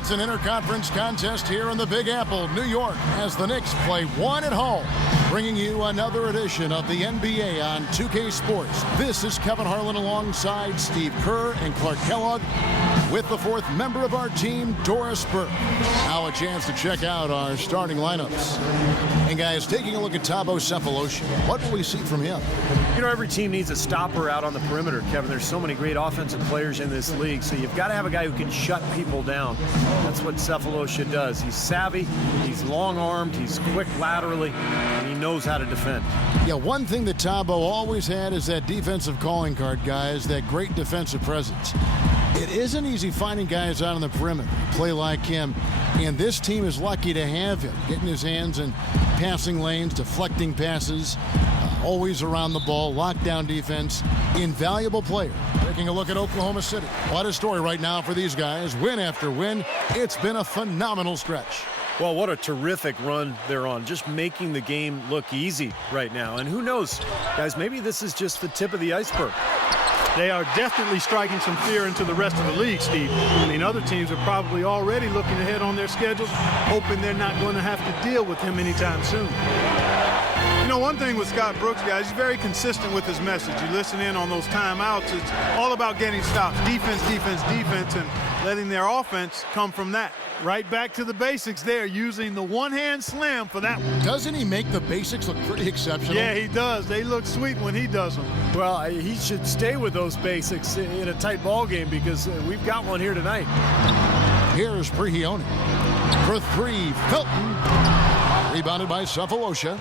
It's an interconference contest here in the Big Apple, New York, as the Knicks play one at home. Bringing you another edition of the NBA on 2K Sports. This is Kevin Harlan alongside Steve Kerr and Clark Kellogg with the fourth member of our team, Doris Burke. Now a chance to check out our starting lineups. And guys, taking a look at Thabo Sefolosha, what will we see from him? You know, every team needs a stopper out on the perimeter, Kevin. There's so many great offensive players in this league, so you've got to have a guy who can shut people down. That's what Sefolosha does. He's savvy, he's long-armed, he's quick laterally, and he knows how to defend. Yeah, one thing that Thabo always had is that defensive calling card, guys, that great defensive presence. It isn't easy finding guys out on the perimeter who play like him, and this team is lucky to have him, getting his hands in passing lanes, deflecting passes, always around the ball, lockdown defense, invaluable player. Taking a look at Oklahoma City. What a story right now for these guys. Win after win. It's been a phenomenal stretch. Well, what a terrific run they're on, just making the game look easy right now. And who knows, guys, maybe this is just the tip of the iceberg. They are definitely striking some fear into the rest of the league, Steve. I mean, other teams are probably already looking ahead on their schedules, hoping they're not going to have to deal with him anytime soon. You know, one thing with Scott Brooks, guys, he's very consistent with his message. You listen in on those timeouts, it's all about getting stops. Defense, defense, defense, and letting their offense come from that. Right back to the basics there, using the one-hand slam for that one. Doesn't he make the basics look pretty exceptional? Yeah, he does. They look sweet when he does them. Well, he should stay with those basics in a tight ball game because we've got one here tonight. Here's Prigioni. For three, Felton. Rebounded by Sefolosha.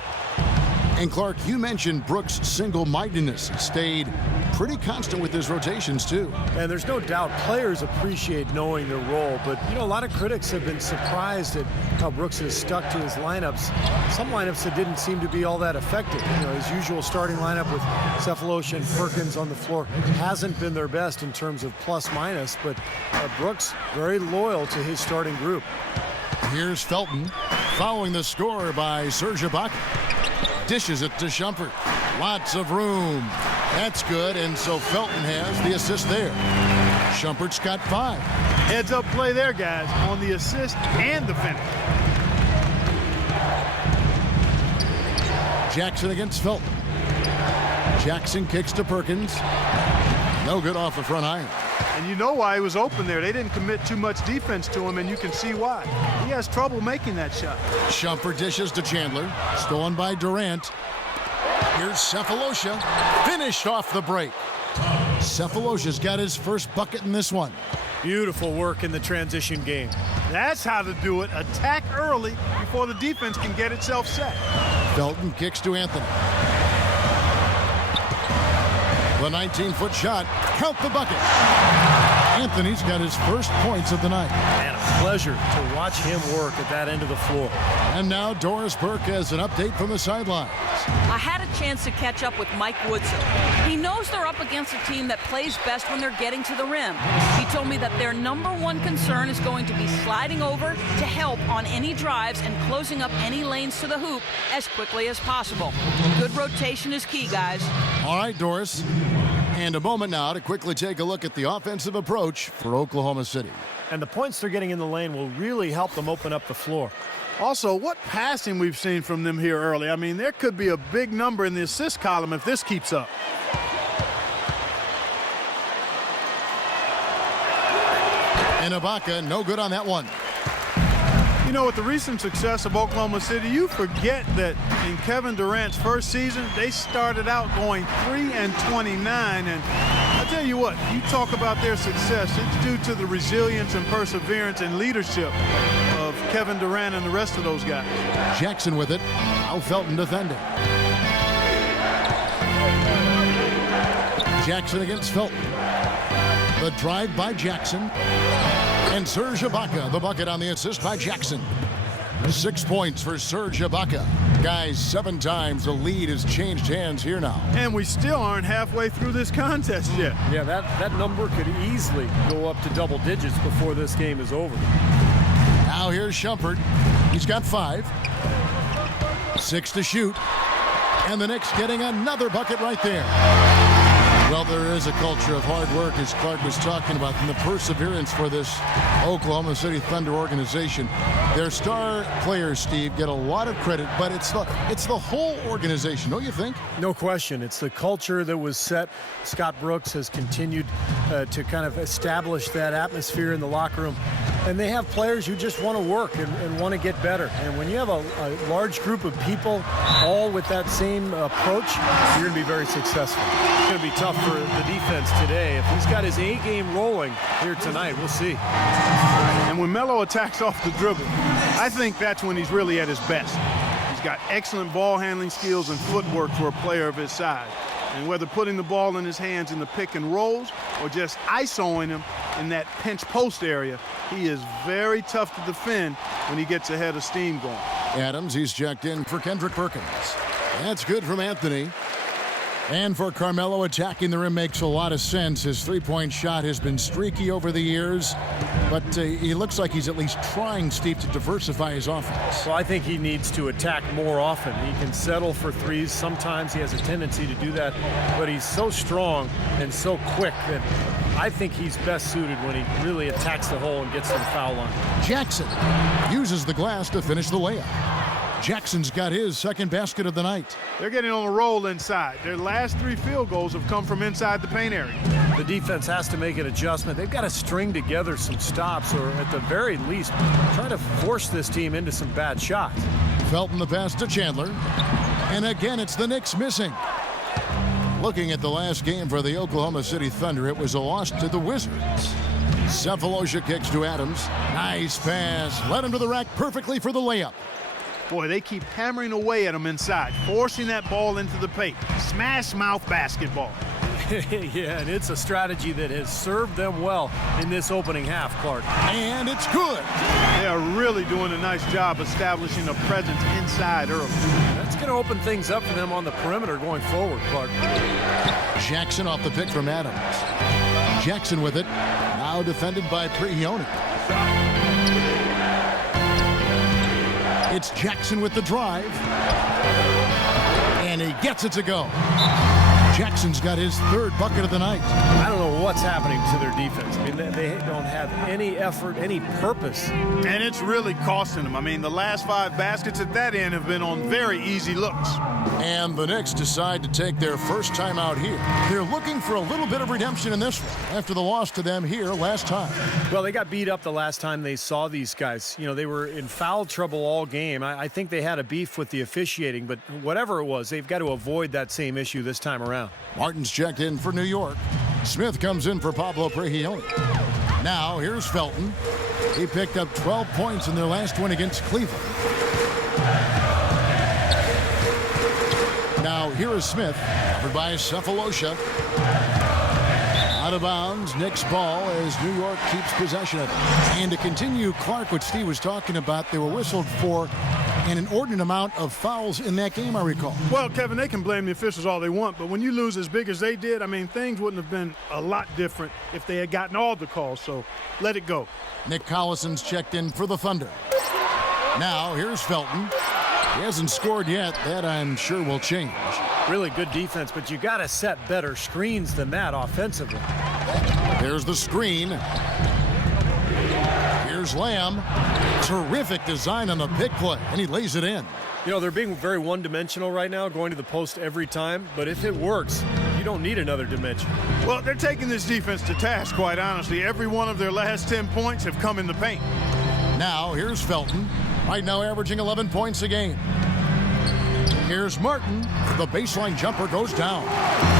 And Clark, you mentioned Brooks' single-mindedness. Stayed pretty constant with his rotations, too. And there's no doubt players appreciate knowing their role, but, you know, a lot of critics have been surprised at how Brooks has stuck to his lineups. Some lineups that didn't seem to be all that effective. You know, his usual starting lineup with Sefolosha and Perkins on the floor hasn't been their best in terms of plus-minus, but Brooks very loyal to his starting group. Here's Felton, following the score by Serge Ibaka. Dishes it to Shumpert. Lots of room. That's good, and so Felton has the assist there. Shumpert's got 5. Heads-up play there, guys, on the assist and the finish. Jackson against Felton. Jackson kicks to Perkins. No good off the front iron. And you know why he was open there. They didn't commit too much defense to him, and you can see why. He has trouble making that shot. Shumpert dishes to Chandler. Stolen by Durant. Here's Sefolosha. Finished off the break. Sefolosha's got his first bucket in this one. Beautiful work in the transition game. That's how to do it. Attack early before the defense can get itself set. Felton kicks to Anthony. The 19-foot shot. Count the bucket. Anthony's got his first points of the night. Man, a pleasure to watch him work at that end of the floor. And now Doris Burke has an update from the sidelines. I had a chance to catch up with Mike Woodson. He knows they're up against a team that plays best when they're getting to the rim. He told me that their number one concern is going to be sliding over to help on any drives and closing up any lanes to the hoop as quickly as possible. Good rotation is key, guys. All right, Doris. And a moment now to quickly take a look at the offensive approach for Oklahoma City. And the points they're getting in the lane will really help them open up the floor. Also, what passing we've seen from them here early. I mean, there could be a big number in the assist column if this keeps up. And Ibaka, no good on that one. You know, with the recent success of Oklahoma City, you forget that in Kevin Durant's first season, they started out going 3-29. And I'll tell you what, you talk about their success, it's due to the resilience and perseverance and leadership of Kevin Durant and the rest of those guys. Jackson with it. Now Felton defending. Jackson against Felton. The drive by Jackson. And Serge Ibaka, the bucket on the assist by Jackson. 6 points for Serge Ibaka. Guys, 7 times the lead has changed hands here now. And we still aren't halfway through this contest yet. Yeah, that number could easily go up to double digits before this game is over. Now here's Shumpert. He's got 5. 6 to shoot. And the Knicks getting another bucket right there. Well, there is a culture of hard work, as Clark was talking about, and the perseverance for this Oklahoma City Thunder organization. Their star players, Steve, get a lot of credit, but it's the whole organization, don't you think? No question. It's the culture that was set. Scott Brooks has continued to kind of establish that atmosphere in the locker room. And they have players who just want to work and want to get better. And when you have a large group of people all with that same approach, you're going to be very successful. It's going to be tough for the defense today. If he's got his A game rolling here tonight, we'll see. And when Melo attacks off the dribble, I think that's when he's really at his best. He's got excellent ball handling skills and footwork for a player of his size. And whether putting the ball in his hands in the pick and rolls or just isoing him in that pinch post area, he is very tough to defend when he gets ahead of steam going. Adams, he's checked in for Kendrick Perkins. That's good from Anthony. And for Carmelo, attacking the rim makes a lot of sense. His three-point shot has been streaky over the years, but he looks like he's at least trying, Steve, to diversify his offense. Well, I think he needs to attack more often. He can settle for threes. Sometimes he has a tendency to do that, but he's so strong and so quick that I think he's best suited when he really attacks the hole and gets to the foul line. Jackson uses the glass to finish the layup. Jackson's got his second basket of the night. They're getting on a roll inside. Their last 3 field goals have come from inside the paint area. The defense has to make an adjustment. They've got to string together some stops, or at the very least, try to force this team into some bad shots. Felton the pass to Chandler. And again, it's the Knicks missing. Looking at the last game for the Oklahoma City Thunder, it was a loss to the Wizards. Cephalosha kicks to Adams. Nice pass. Led him to the rack perfectly for the layup. Boy, they keep hammering away at him inside, forcing that ball into the paint. Smash mouth basketball. Yeah, and it's a strategy that has served them well in this opening half, Clark. And it's good. They are really doing a nice job establishing a presence inside early. That's going to open things up for them on the perimeter going forward, Clark. Jackson off the pick from Adams. Jackson with it. Now defended by Prigioni. It's Jackson with the drive. And he gets it to go. Jackson's got his third bucket of the night. I don't know what's happening to their defense. I mean, they don't have any effort, any purpose. And it's really costing them. I mean, the last 5 baskets at that end have been on very easy looks. And the Knicks decide to take their first time out here. They're looking for a little bit of redemption in this one after the loss to them here last time. Well, they got beat up the last time they saw these guys. You know, they were in foul trouble all game. I think they had a beef with the officiating, but whatever it was, they've got to avoid that same issue this time around. Martin's checked in for New York. Smith comes in for Pablo Prigioni. Now, here's Felton. He picked up 12 points in their last win against Cleveland. Now, here is Smith, covered by Cephalosha. Out of bounds, Knicks ball as New York keeps possession of it. And to continue, Clark, what Steve was talking about, they were whistled for an inordinate amount of fouls in that game, I recall. Well, Kevin, they can blame the officials all they want, but when you lose as big as they did, I mean, things wouldn't have been a lot different if they had gotten all the calls, so let it go. Nick Collison's checked in for the Thunder. Now, here's Felton. He hasn't scored yet. That, I'm sure, will change. Really good defense, but you got to set better screens than that offensively. There's the screen. Here's Lamb. Terrific design on the pick play, and he lays it in. You know, they're being very one-dimensional right now, going to the post every time, but if it works, you don't need another dimension. Well, they're taking this defense to task, quite honestly. Every one of their last 10 points have come in the paint. Now, here's Felton. Right now averaging 11 points a game. Here's Martin. The baseline jumper goes down.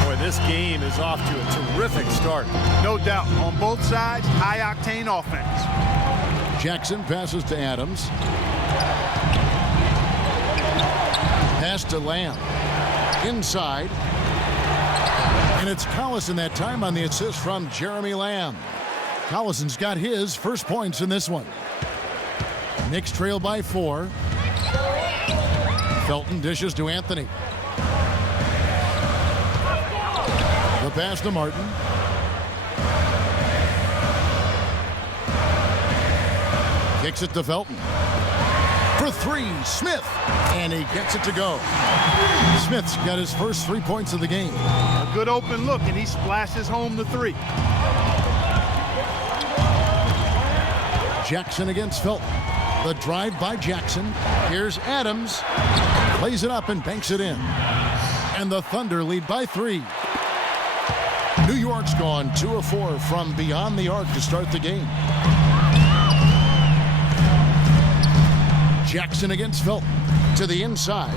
Boy, this game is off to a terrific start. No doubt. On both sides, high-octane offense. Jackson passes to Adams. Pass to Lamb. Inside. And it's Collison that time on the assist from Jeremy Lamb. Collison's got his first points in this one. Knicks trail by 4. Felton dishes to Anthony. The pass to Martin. Kicks it to Felton. for three. Smith, and he gets it to go. Smith's got his first 3 points of the game. A good open look, and he splashes home the three. Jackson against Felton. The drive by Jackson. Here's Adams. Plays it up and banks it in. And the Thunder lead by 3. New York's gone 2 of 4 from beyond the arc to start the game. Jackson against Felton. To the inside.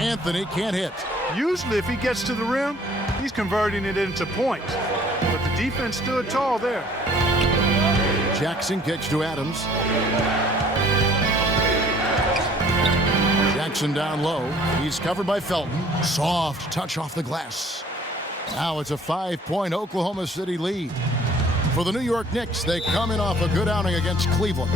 Anthony can't hit. Usually if he gets to the rim, he's converting it into points. But the defense stood tall there. Jackson kicks to Adams. Jackson down low. He's covered by Felton. Soft touch off the glass. Now it's a 5-point Oklahoma City lead. For the New York Knicks, they come in off a good outing against Cleveland.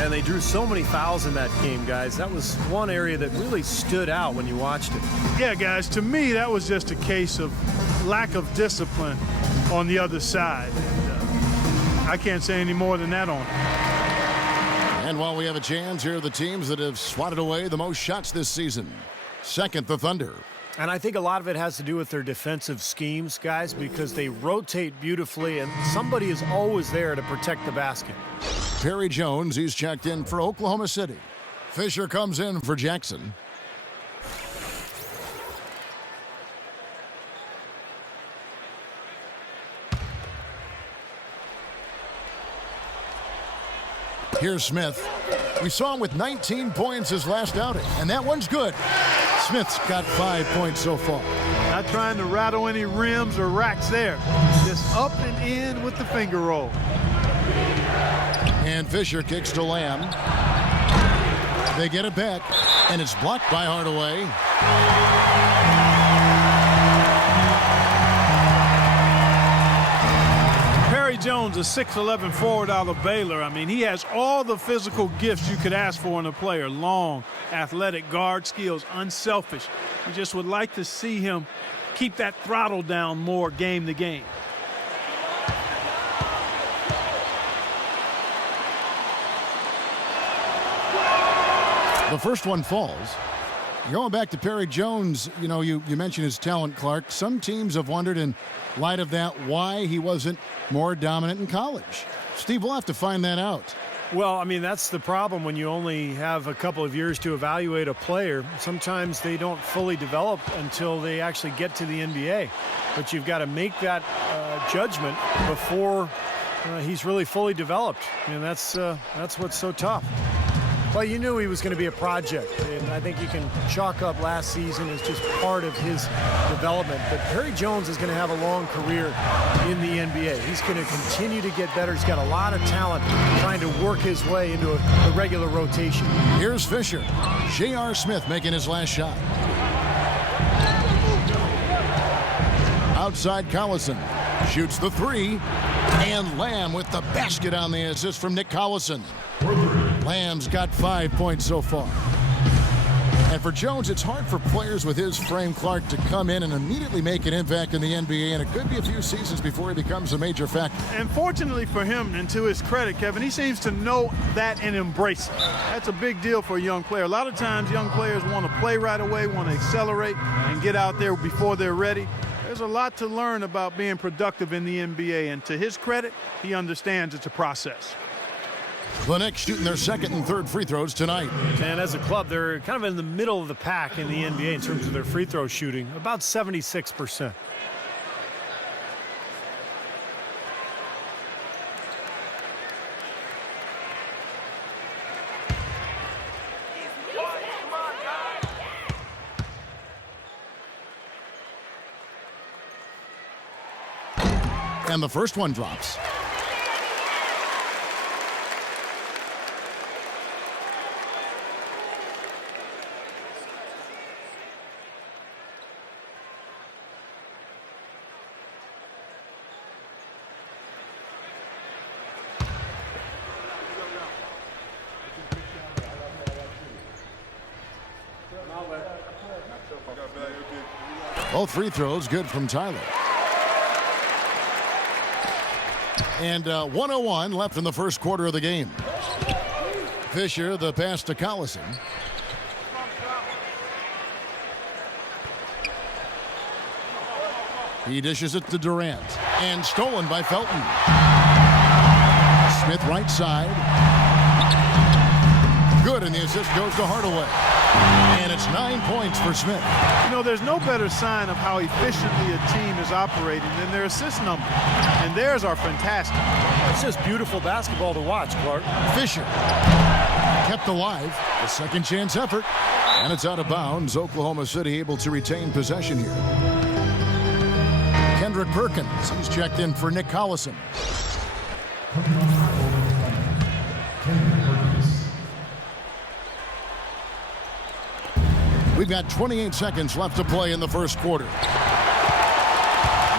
And they drew so many fouls in that game, guys. That was one area that really stood out when you watched it. Yeah, guys, to me, that was just a case of lack of discipline on the other side. And, I can't say any more than that on it. And while we have a chance, here are the teams that have swatted away the most shots this season. Second, the Thunder. And I think a lot of it has to do with their defensive schemes, guys, because they rotate beautifully, and somebody is always there to protect the basket. Perry Jones, he's checked in for Oklahoma City. Fisher comes in for Jackson. Here's Smith. We saw him with 19 points his last outing, and that one's good. Smith's got 5 points so far. Not trying to rattle any rims or racks there. Just up and in with the finger roll. And Fisher kicks to Lamb. They get it back, and it's blocked by Hardaway. Perry Jones, a 6'11" forward out of Baylor. I mean, he has all the physical gifts you could ask for in a player. Long, athletic, guard skills, unselfish. You just would like to see him keep that throttle down more game to game. The first one falls. Going back to Perry Jones, you know, you mentioned his talent, Clark. Some teams have wondered in light of that why he wasn't more dominant in college. Steve, we'll have to find that out. Well, I mean, that's the problem when you only have a couple of years to evaluate a player. Sometimes they don't fully develop until they actually get to the NBA. But you've got to make that judgment before he's really fully developed. And that's what's so tough. Well, you knew he was going to be a project, and I think you can chalk up last season as just part of his development. But Perry Jones is going to have a long career in the NBA. He's going to continue to get better. He's got a lot of talent trying to work his way into a regular rotation. Here's Fisher. J.R. Smith making his last shot. Outside Collison. Shoots the three. And Lamb with the basket on the assist from Nick Collison. Lamb's got 5 points so far. And for Jones, it's hard for players with his frame, Clark, to come in and immediately make an impact in the NBA, and it could be a few seasons before he becomes a major factor. And fortunately for him, and to his credit, Kevin, he seems to know that and embrace it. That's a big deal for a young player. A lot of times young players want to play right away, want to accelerate and get out there before they're ready. There's a lot to learn about being productive in the NBA, and to his credit, he understands it's a process. The Knicks shooting their second and third free throws tonight. And as a club, they're kind of in the middle of the pack in the NBA in terms of their free throw shooting, about 76%. And the first one drops. Both free throws good from Tyler. And 1:01 left in the first quarter of the game. Fisher, the pass to Collison. He dishes it to Durant. And stolen by Felton. Smith right side. Good, and the assist goes to Hardaway. And it's 9 points for Smith. You know, there's no better sign of how efficiently a team is operating than their assist number. And theirs are fantastic. It's just beautiful basketball to watch, Clark. Fisher kept alive. A second chance effort. And it's out of bounds. Oklahoma City able to retain possession here. Kendrick Perkins. He's checked in for Nick Collison. We've got 28 seconds left to play in the first quarter.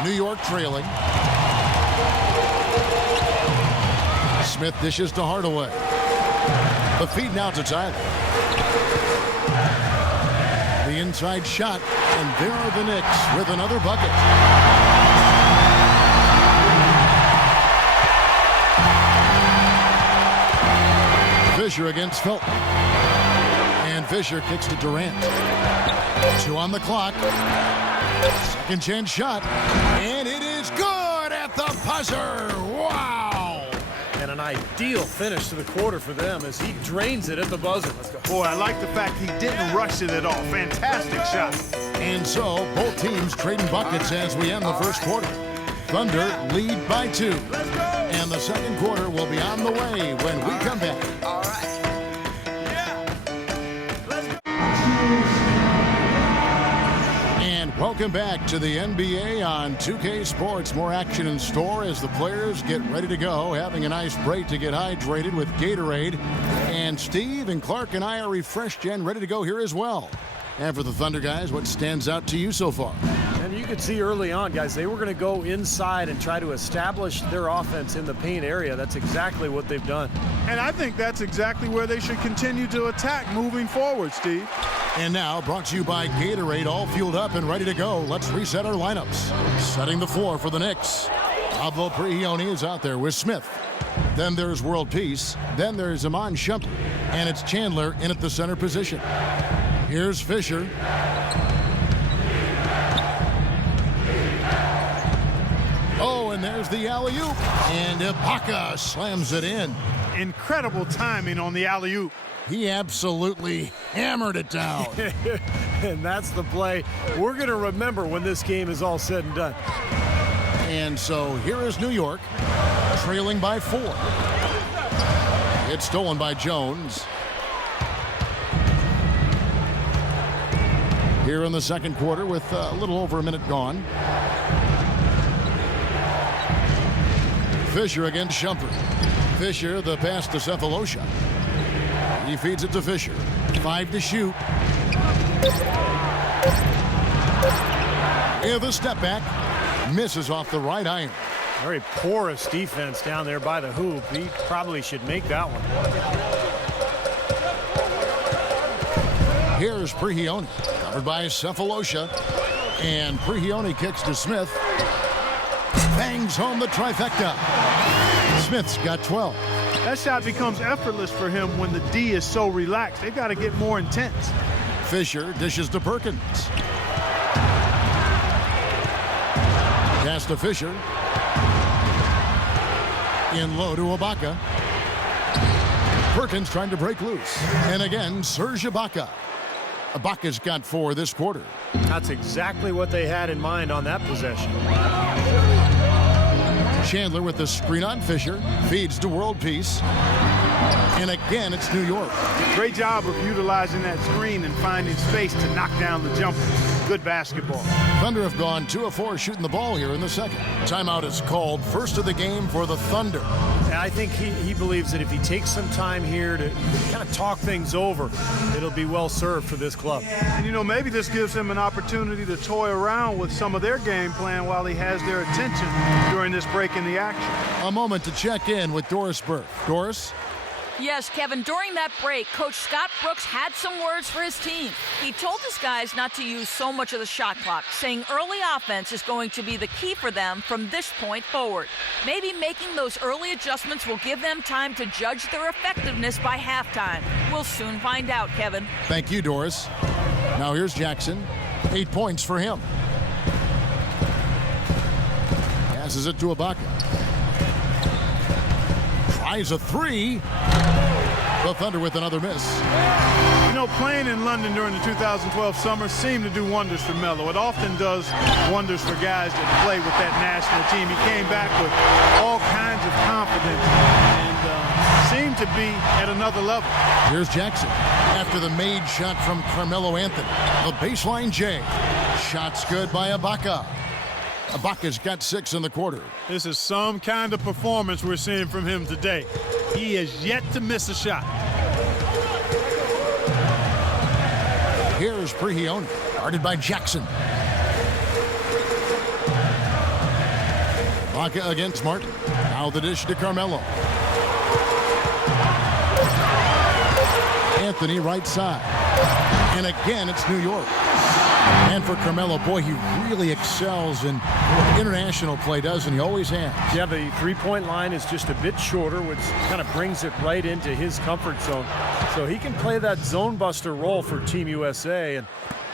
New York trailing. Smith dishes to Hardaway. The feed now to Tyler. The inside shot, and there are the Knicks with another bucket. Fisher against Felton. And Fisher kicks to Durant. 2 on the clock. Second chance shot. And it is good at the buzzer. Wow. And an ideal finish to the quarter for them as he drains it at the buzzer. Let's go. Boy, I like the fact he didn't rush it at all. Fantastic shot. And so both teams trading buckets as we end the first quarter. Thunder lead by 2. And the second quarter will be on the way when we come back. All right. And welcome back to the NBA on 2K Sports. More action in store as the players get ready to go, having a nice break to get hydrated with Gatorade. And Steve and Clark and I are refreshed and ready to go here as well. And for the Thunder guys, what stands out to you so far? And you could see early on, guys, they were going to go inside and try to establish their offense in the paint area. That's exactly what they've done. And I think that's exactly where they should continue to attack moving forward, Steve. And now, brought to you by Gatorade, all fueled up and ready to go. Let's reset our lineups. Setting the floor for the Knicks. Pablo Prigioni is out there with Smith. Then there's World Peace. Then there's Iman Shumpert. And it's Chandler in at the center position. Here's Fisher. Oh, and there's the alley-oop. And Ibaka slams it in. Incredible timing on the alley-oop. He absolutely hammered it down. And that's the play we're going to remember when this game is all said and done. And so here is New York, trailing by 4. It's stolen by Jones. Here in the second quarter with a little over a minute gone. Fisher against Shumpert. Fisher, the pass to Cephalosha. He feeds it to Fisher. 5 to shoot. And the step back misses off the right iron. Very porous defense down there by the hoop. He probably should make that one. Here's Prigioni, covered by Cephalosha. And Prigioni kicks to Smith. Bangs home the trifecta. Smith's got 12. That shot becomes effortless for him when the D is so relaxed. They've got to get more intense. Fisher dishes to Perkins. Pass to Fisher. In low to Ibaka. Perkins trying to break loose. And again, Serge Ibaka. Ibaka's got 4 this quarter. That's exactly what they had in mind on that possession. Chandler with the screen on Fisher. Feeds to World Peace. And again, it's New York. Great job of utilizing that screen and finding space to knock down the jumper. Good basketball. Thunder have gone 2 of 4 shooting the ball here in the second. Timeout is called. First of the game for the Thunder. I think he believes that if he takes some time here to kind of talk things over, it'll be well served for this club. And, you know, maybe this gives him an opportunity to toy around with some of their game plan while he has their attention during this break in the action. A moment to check in with Doris Burke. Doris? Yes, Kevin, during that break, Coach Scott Brooks had some words for his team. He told his guys not to use so much of the shot clock, saying early offense is going to be the key for them from this point forward. Maybe making those early adjustments will give them time to judge their effectiveness by halftime. We'll soon find out, Kevin. Thank you, Doris. Now here's Jackson. 8 points for him. Passes it to Ibaka. Tries a three. The Thunder with another miss. You know, playing in London during the 2012 summer seemed to do wonders for Melo. It often does wonders for guys that play with that national team. He came back with all kinds of confidence and seemed to be at another level. Here's Jackson after the made shot from Carmelo Anthony. The baseline J. Shots good by Ibaka. Ibaka's got 6 in the quarter. This is some kind of performance we're seeing from him today. He has yet to miss a shot. Here's Prihione, guarded by Jackson. Ibaka against Martin. Now the dish to Carmelo. Anthony right side. And again, it's New York. And for Carmelo, boy, he really excels in international play, doesn't he? Always has. Yeah, the three-point line is just a bit shorter, which kind of brings it right into his comfort zone. So he can play that zone buster role for Team USA. And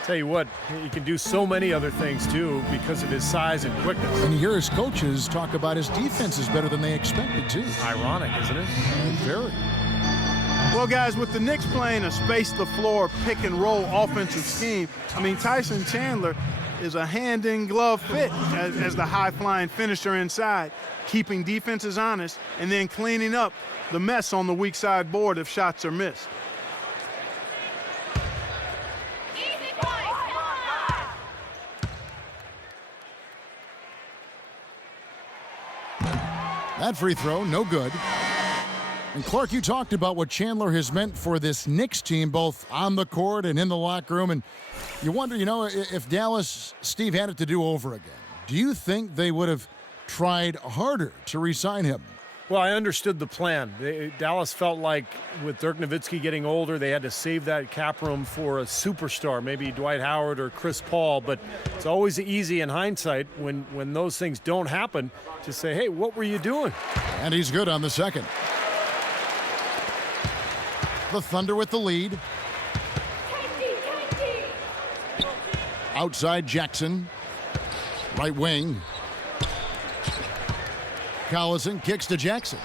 tell you what, he can do so many other things, too, because of his size and quickness. And you hear his coaches talk about his defense is better than they expected, too. Ironic, isn't it? Very. Well, guys, with the Knicks playing a space-the-floor pick-and-roll offensive scheme, I mean, Tyson Chandler is a hand-in-glove fit as the high-flying finisher inside, keeping defenses honest and then cleaning up the mess on the weak side board if shots are missed. That free throw, no good. And Clark, you talked about what Chandler has meant for this Knicks team, both on the court and in the locker room. And you wonder, you know, if Dallas, Steve, had it to do over again, do you think they would have tried harder to re-sign him? Well, I understood the plan. Dallas felt like with Dirk Nowitzki getting older, they had to save that cap room for a superstar, maybe Dwight Howard or Chris Paul. But it's always easy in hindsight when those things don't happen to say, hey, what were you doing? And he's good on the second. The Thunder with the lead. Outside Jackson. Right wing. Collison kicks to Jackson.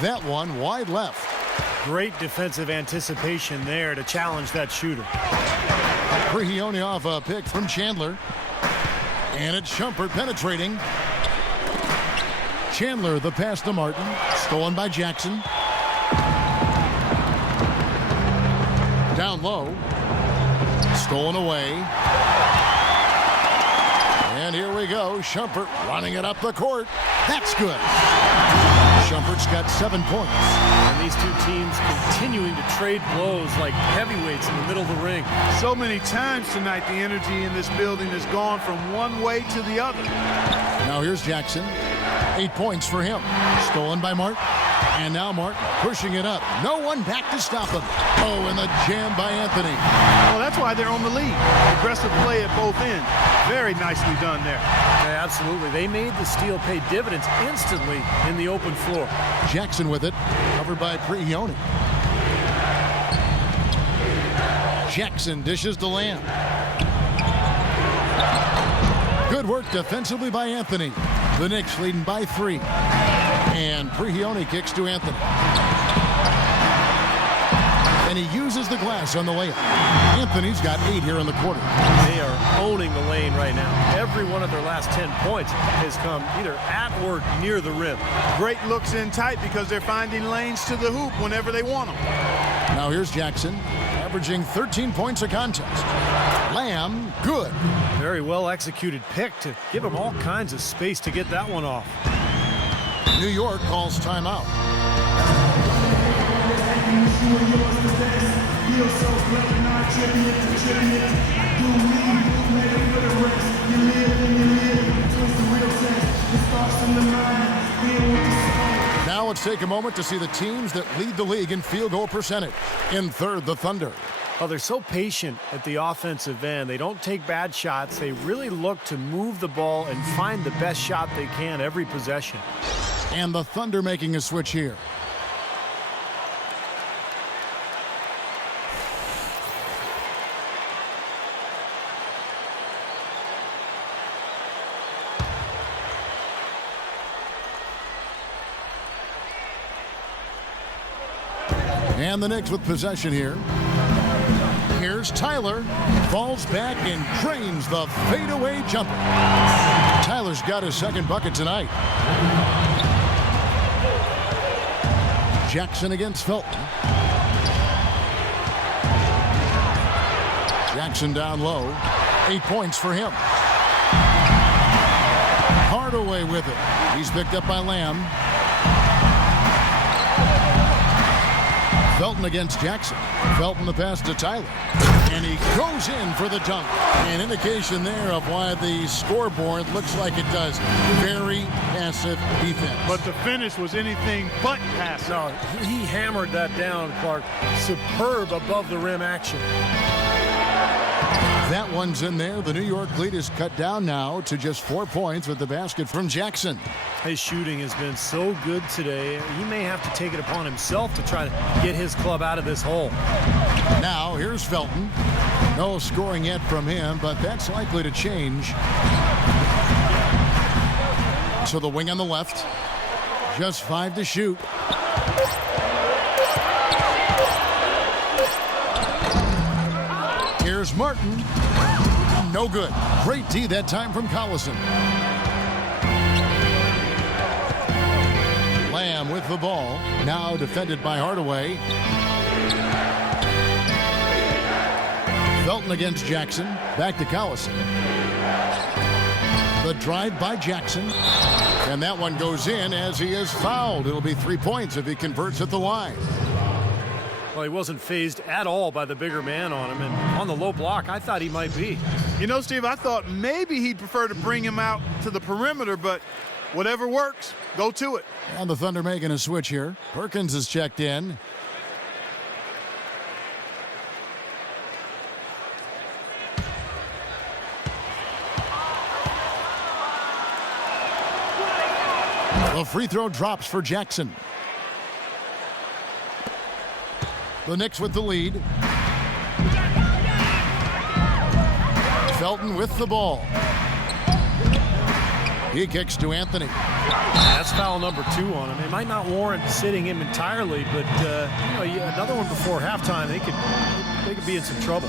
That one wide left. Great defensive anticipation there to challenge that shooter. Prihione off a pick from Chandler. And it's Shumpert penetrating. Chandler, the pass to Martin. Stolen by Jackson. Down low. Stolen away. And here we go. Shumpert running it up the court. That's good. Shumpert's got 7 points. And these two teams continuing to trade blows like heavyweights in the middle of the ring. So many times tonight, the energy in this building has gone from one way to the other. Now here's Jackson. 8 points for him. Stolen by Martin. And now Martin pushing it up. No one back to stop him. Oh, and the jam by Anthony. Well, that's why they're on the lead. Aggressive play at both ends. Very nicely done there. Yeah, absolutely. They made the steal pay dividends instantly in the open floor. Jackson with it. Covered by Prihione. Jackson dishes to Lamb. Good work defensively by Anthony. The Knicks leading by 3. And Prihione kicks to Anthony. And he uses the glass on the layup. Anthony's got 8 here in the quarter. They are owning the lane right now. Every one of their last 10 points has come either at or near the rim. Great looks in tight because they're finding lanes to the hoop whenever they want them. Now here's Jackson, averaging 13 points a contest. Lamb, good. Very well executed pick to give him all kinds of space to get that one off. New York calls timeout. Let's take a moment to see the teams that lead the league in field goal percentage. In third, the Thunder. Well, they're so patient at the offensive end. They don't take bad shots. They really look to move the ball and find the best shot they can every possession. And the Thunder making a switch here. And the Knicks with possession here. Here's Tyler. Falls back and drains the fadeaway jumper. Tyler's got his second bucket tonight. Jackson against Felton. Jackson down low. 8 points for him. Hardaway with it. He's picked up by Lamb. Felton against Jackson. Felton the pass to Tyler. And he goes in for the dunk. An indication there of why the scoreboard looks like it does. Very passive defense. But the finish was anything but passive. No, he hammered that down, Clark. Superb above the rim action. That one's in there. The New York lead is cut down now to just 4 points with the basket from Jackson. His shooting has been so good today. He may have to take it upon himself to try to get his club out of this hole. Now here's Felton. No scoring yet from him, but that's likely to change. To the wing on the left. Just 5 to shoot. Here's Martin. No good. Great D that time from Collison. Lamb with the ball. Now defended by Hardaway. Felton against Jackson. Back to Collison. The drive by Jackson. And that one goes in as he is fouled. It'll be 3 points if he converts at the line. Well, he wasn't fazed at all by the bigger man on him. And on the low block, I thought he might be. You know, Steve, I thought maybe he'd prefer to bring him out to the perimeter, but whatever works, go to it. And the Thunder making a switch here. Perkins is checked in. The free throw drops for Jackson. The Knicks with the lead. Felton with the ball. He kicks to Anthony. That's foul number 2 on him. It might not warrant sitting him entirely, but another one before halftime, they could be in some trouble.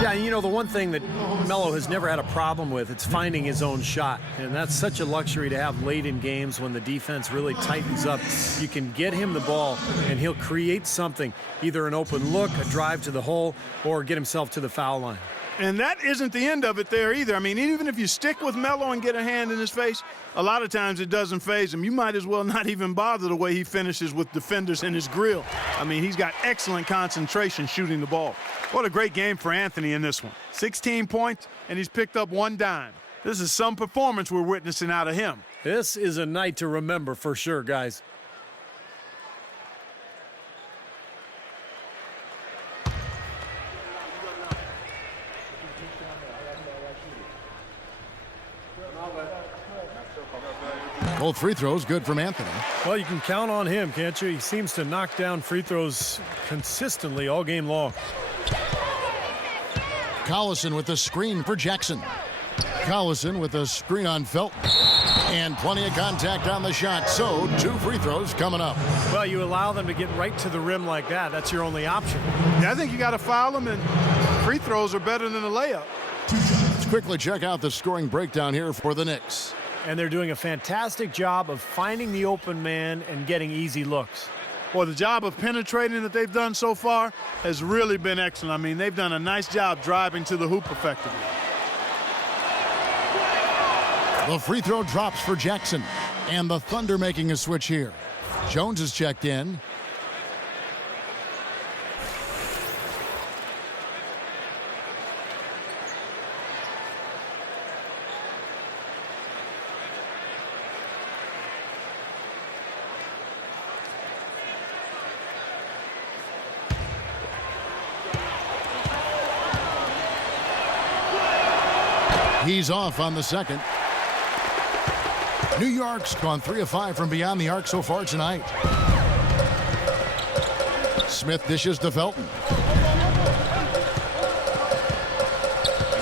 Yeah, you know, the one thing that Melo has never had a problem with, it's finding his own shot. And that's such a luxury to have late in games when the defense really tightens up. You can get him the ball, and he'll create something, either an open look, a drive to the hole, or get himself to the foul line. And that isn't the end of it there either. I mean, even if you stick with Melo and get a hand in his face, a lot of times it doesn't faze him. You might as well not even bother the way he finishes with defenders in his grill. I mean, he's got excellent concentration shooting the ball. What a great game for Anthony in this one. 16 points, and he's picked up 1 dime. This is some performance we're witnessing out of him. This is a night to remember for sure, guys. Both free throws good from Anthony. Well, you can count on him, can't you? He seems to knock down free throws consistently all game long. Collison with the screen for Jackson. Collison with a screen on Felton. And plenty of contact on the shot, so 2 free throws coming up. Well, you allow them to get right to the rim like that. That's your only option. Yeah, I think you got to foul them, and free throws are better than a layup. Let's quickly check out the scoring breakdown here for the Knicks. And they're doing a fantastic job of finding the open man and getting easy looks. Well, the job of penetrating that they've done so far has really been excellent. I mean, they've done a nice job driving to the hoop effectively. The free throw drops for Jackson. And the Thunder making a switch here. Jones is checked in. He's off on the second. New York's gone 3 of 5 from beyond the arc so far tonight. Smith dishes to Felton.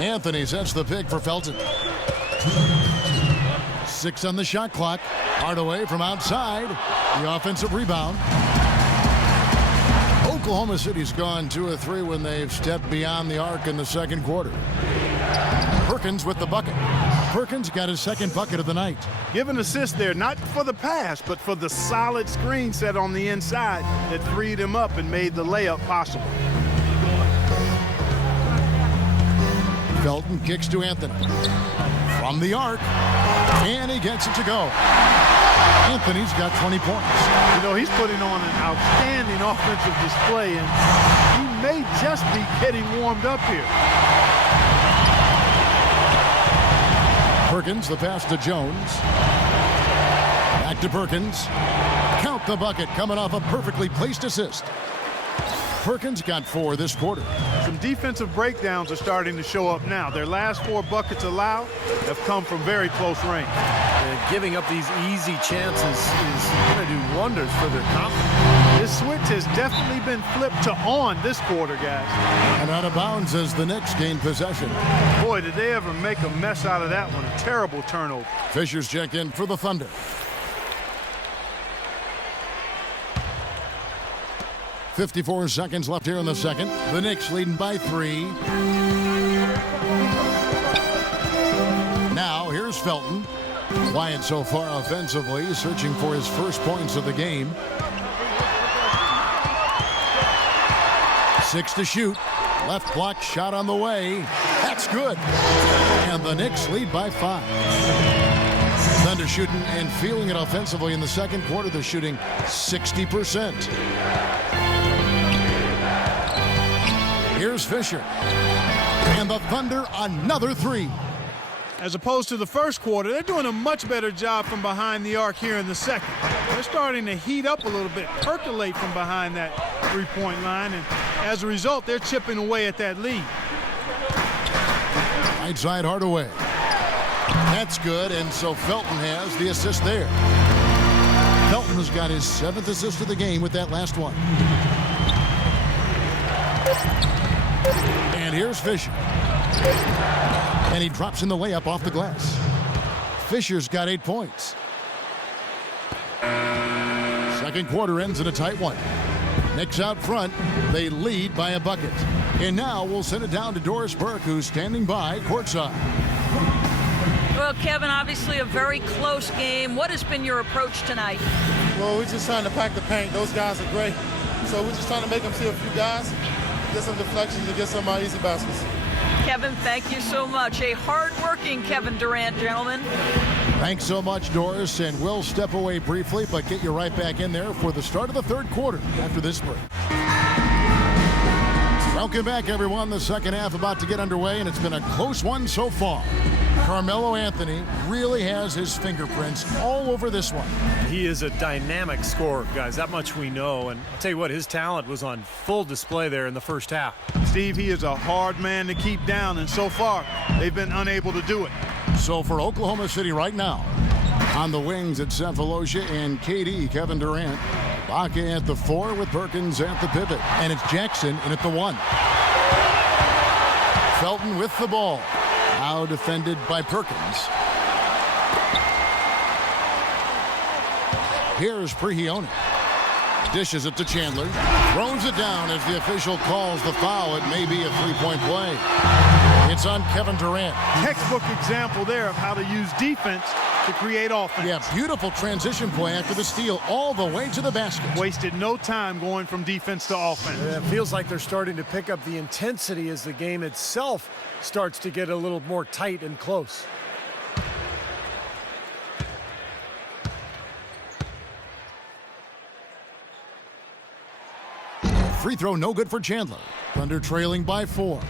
Anthony sets the pick for Felton. 6 on the shot clock. Hardaway from outside. The offensive rebound. Oklahoma City's gone 2 of 3 when they've stepped beyond the arc in the second quarter. Perkins with the bucket. Perkins got his second bucket of the night. Give an assist there, not for the pass, but for the solid screen set on the inside that freed him up and made the layup possible. Felton kicks to Anthony. From the arc. And he gets it to go. Anthony's got 20 points. You know, he's putting on an outstanding offensive display, and he may just be getting warmed up here. Perkins, the pass to Jones. Back to Perkins. Count the bucket, coming off a perfectly placed assist. Perkins got 4 this quarter. Some defensive breakdowns are starting to show up now. Their last 4 buckets allowed have come from very close range. And giving up these easy chances is going to do wonders for their confidence. This switch has definitely been flipped to on this quarter, guys. And out of bounds as the Knicks gain possession. Boy, did they ever make a mess out of that one. A terrible turnover. Fisher's check in for the Thunder. .54 seconds left here in the second. The Knicks leading by 3. Now here's Felton. Quiet so far offensively, searching for his first points of the game. 6 to shoot. Left block shot on the way. That's good. And the Knicks lead by 5. Thunder shooting and feeling it offensively in the second quarter. They're shooting 60%. Here's Fisher. And the Thunder another 3. As opposed to the first quarter, they're doing a much better job from behind the arc here in the second. They're starting to heat up a little bit, percolate from behind that three-point line, and as a result, they're chipping away at that lead. Right side Hardaway. That's good, and so Felton has the assist there. Felton has got his 7th assist of the game with that last one. And here's Fisher. And he drops in the layup off the glass. Fisher's got 8 points. Second quarter ends in a tight one. Knicks out front. They lead by a bucket. And now we'll send it down to Doris Burke, who's standing by courtside. Well, Kevin, obviously a very close game. What has been your approach tonight? Well, we're just trying to pack the paint. Those guys are great. So we're just trying to make them see a few guys, get some deflections, and get some easy baskets. Kevin, thank you so much. A hard-working Kevin Durant, gentlemen. Thanks so much, Doris, and we'll step away briefly, but get you right back in there for the start of the third quarter after this break. Welcome back, everyone. The second half about to get underway, and it's been a close one so far. Carmelo Anthony really has his fingerprints all over this one. He is a dynamic scorer, guys. That much we know. And I'll tell you what, his talent was on full display there in the first half. Steve, he is a hard man to keep down, and so far, they've been unable to do it. So for Oklahoma City right now, on the wings, it's Cephalosha and KD, Kevin Durant. Baca at the 4 with Perkins at the pivot. And it's Jackson in at the 1. Felton with the ball. Now defended by Perkins. Here's Prigioni. Dishes it to Chandler. Throws it down as the official calls the foul. It may be a three-point play. It's on Kevin Durant. Textbook example there of how to use defense to create offense. Yeah, beautiful transition play after the steal all the way to the basket. Wasted no time going from defense to offense. It feels like they're starting to pick up the intensity as the game itself starts to get a little more tight and close. Free throw no good for Chandler. Thunder trailing by 4.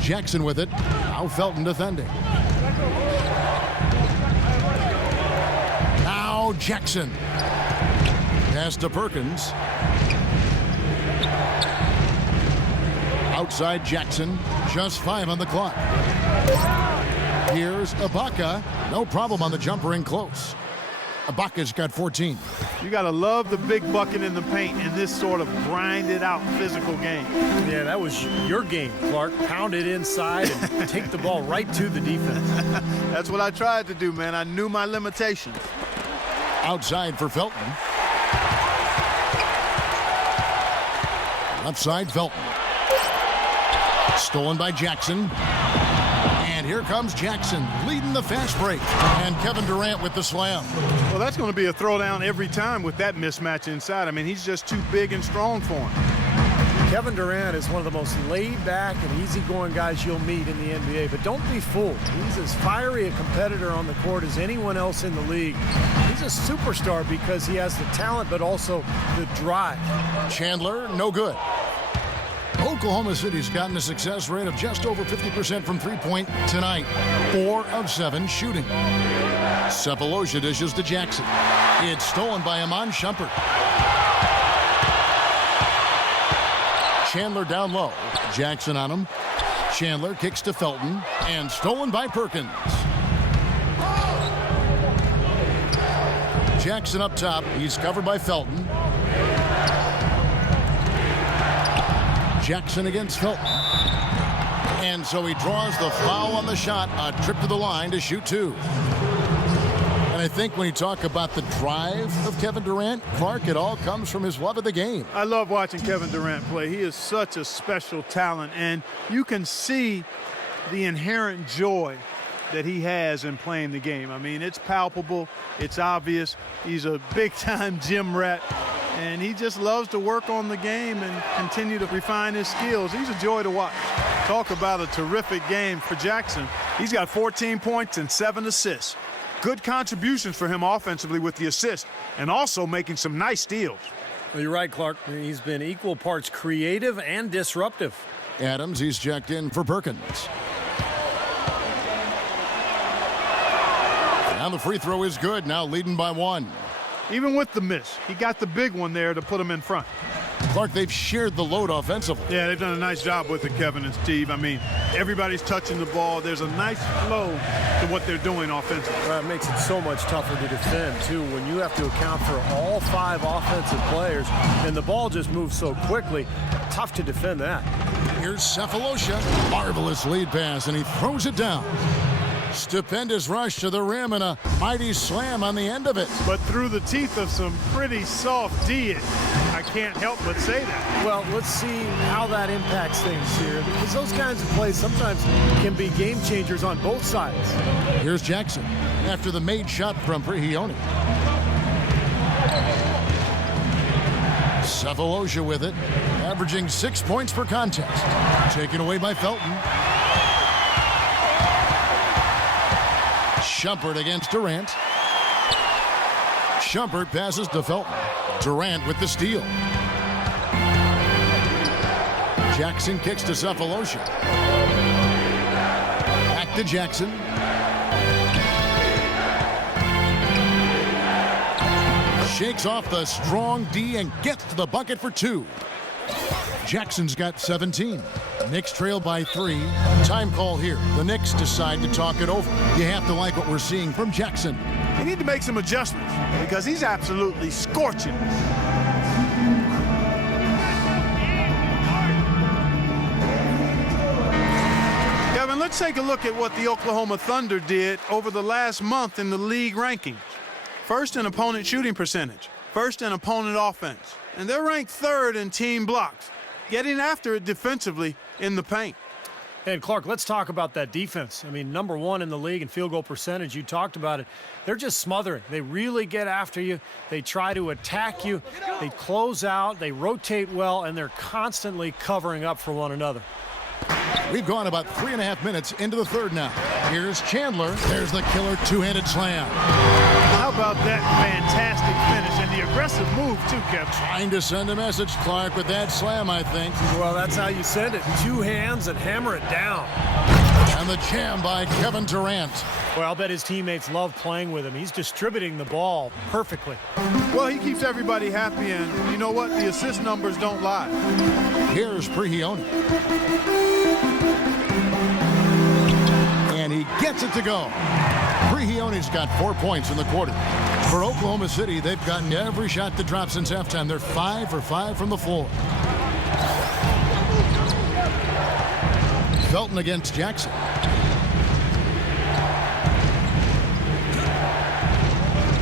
Jackson with it. Now Felton defending. Now Jackson. Pass to Perkins. Outside Jackson. Just 5 on the clock. Here's Ibaka. No problem on the jumper in close. Ibaka's got 14. You got to love the big bucket in the paint in this sort of grinded out physical game. Yeah, that was your game, Clark. Pound it inside and take the ball right to the defense. That's what I tried to do, man. I knew my limitations. Outside for Felton. Left side, Felton. Stolen by Jackson. And here comes Jackson leading the fast break. And Kevin Durant with the slam. Well, that's going to be a throwdown every time with that mismatch inside. I mean, he's just too big and strong for him. Kevin Durant is one of the most laid-back and easygoing guys you'll meet in the NBA, but don't be fooled. He's as fiery a competitor on the court as anyone else in the league. He's a superstar because he has the talent, but also the drive. Chandler, no good. Oklahoma City's gotten a success rate of just over 50% from three-point tonight. 4 of 7 shooting. Sefolosha dishes to Jackson. It's stolen by Iman Shumpert. Chandler down low. Jackson on him. Chandler kicks to Felton. And stolen by Perkins. Jackson up top. He's covered by Felton. Jackson against Felton. And so he draws the foul on the shot. A trip to the line to shoot 2. And I think when you talk about the drive of Kevin Durant, Clark, it all comes from his love of the game. I love watching Kevin Durant play. He is such a special talent, and you can see the inherent joy that he has in playing the game. I mean, it's palpable. It's obvious. He's a big-time gym rat. And he just loves to work on the game and continue to refine his skills. He's a joy to watch. Talk about a terrific game for Jackson. He's got 14 points and 7 assists. Good contributions for him offensively with the assist and also making some nice steals. Well, you're right, Clark. He's been equal parts creative and disruptive. Adams, he's checked in for Perkins. Now the free throw is good, now leading by 1. Even with the miss, he got the big one there to put him in front. Clark, they've shared the load offensively. Yeah, they've done a nice job with it, Kevin and Steve. I mean, everybody's touching the ball. There's a nice flow to what they're doing offensively. Well, it makes it so much tougher to defend, too, when you have to account for all 5 offensive players, and the ball just moves so quickly. Tough to defend that. Here's Sefolosha. Marvelous lead pass, and he throws it down. Stupendous rush to the rim and a mighty slam on the end of it. But through the teeth of some pretty soft D, I can't help but say that. Well, let's see how that impacts things here, because those kinds of plays sometimes can be game changers on both sides. Here's Jackson after the made shot from Prihione. Sefolosha with it, averaging 6 points per contest. Taken away by Felton. Shumpert against Durant. Shumpert passes to Felton. Durant with the steal. Jackson kicks to Sefolosha. Back to Jackson. Shakes off the strong D and gets to the bucket for 2. Jackson's got 17. Knicks trail by 3. Time call here. The Knicks decide to talk it over. You have to like what we're seeing from Jackson. They need to make some adjustments because he's absolutely scorching. Kevin, let's take a look at what the Oklahoma Thunder did over the last month in the league rankings. First in opponent shooting percentage. First in opponent offense. And they're ranked 3rd in team blocks. Getting after it defensively in the paint. And Clark, let's talk about that defense. I mean, number 1 in the league in field goal percentage. You talked about it. They're just smothering. They really get after you. They try to attack you. They close out. They rotate well, and they're constantly covering up for one another. We've gone about 3.5 minutes into the 3rd now. Here's Chandler. There's the killer two-handed slam. How about that fantastic finish and the aggressive move, too, Kevin? Trying to send a message, Clark, with that slam, I think. Well, that's how you send it. 2 hands and hammer it down. And the jam by Kevin Durant. Well, I'll bet his teammates love playing with him. He's distributing the ball perfectly. Well, he keeps everybody happy, and you know what? The assist numbers don't lie. Here's Prihione. And he gets it to go. Prihioni's got 4 points in the quarter. For Oklahoma City, they've gotten every shot to drop since halftime. They're 5 for 5 from the floor. Felton against Jackson.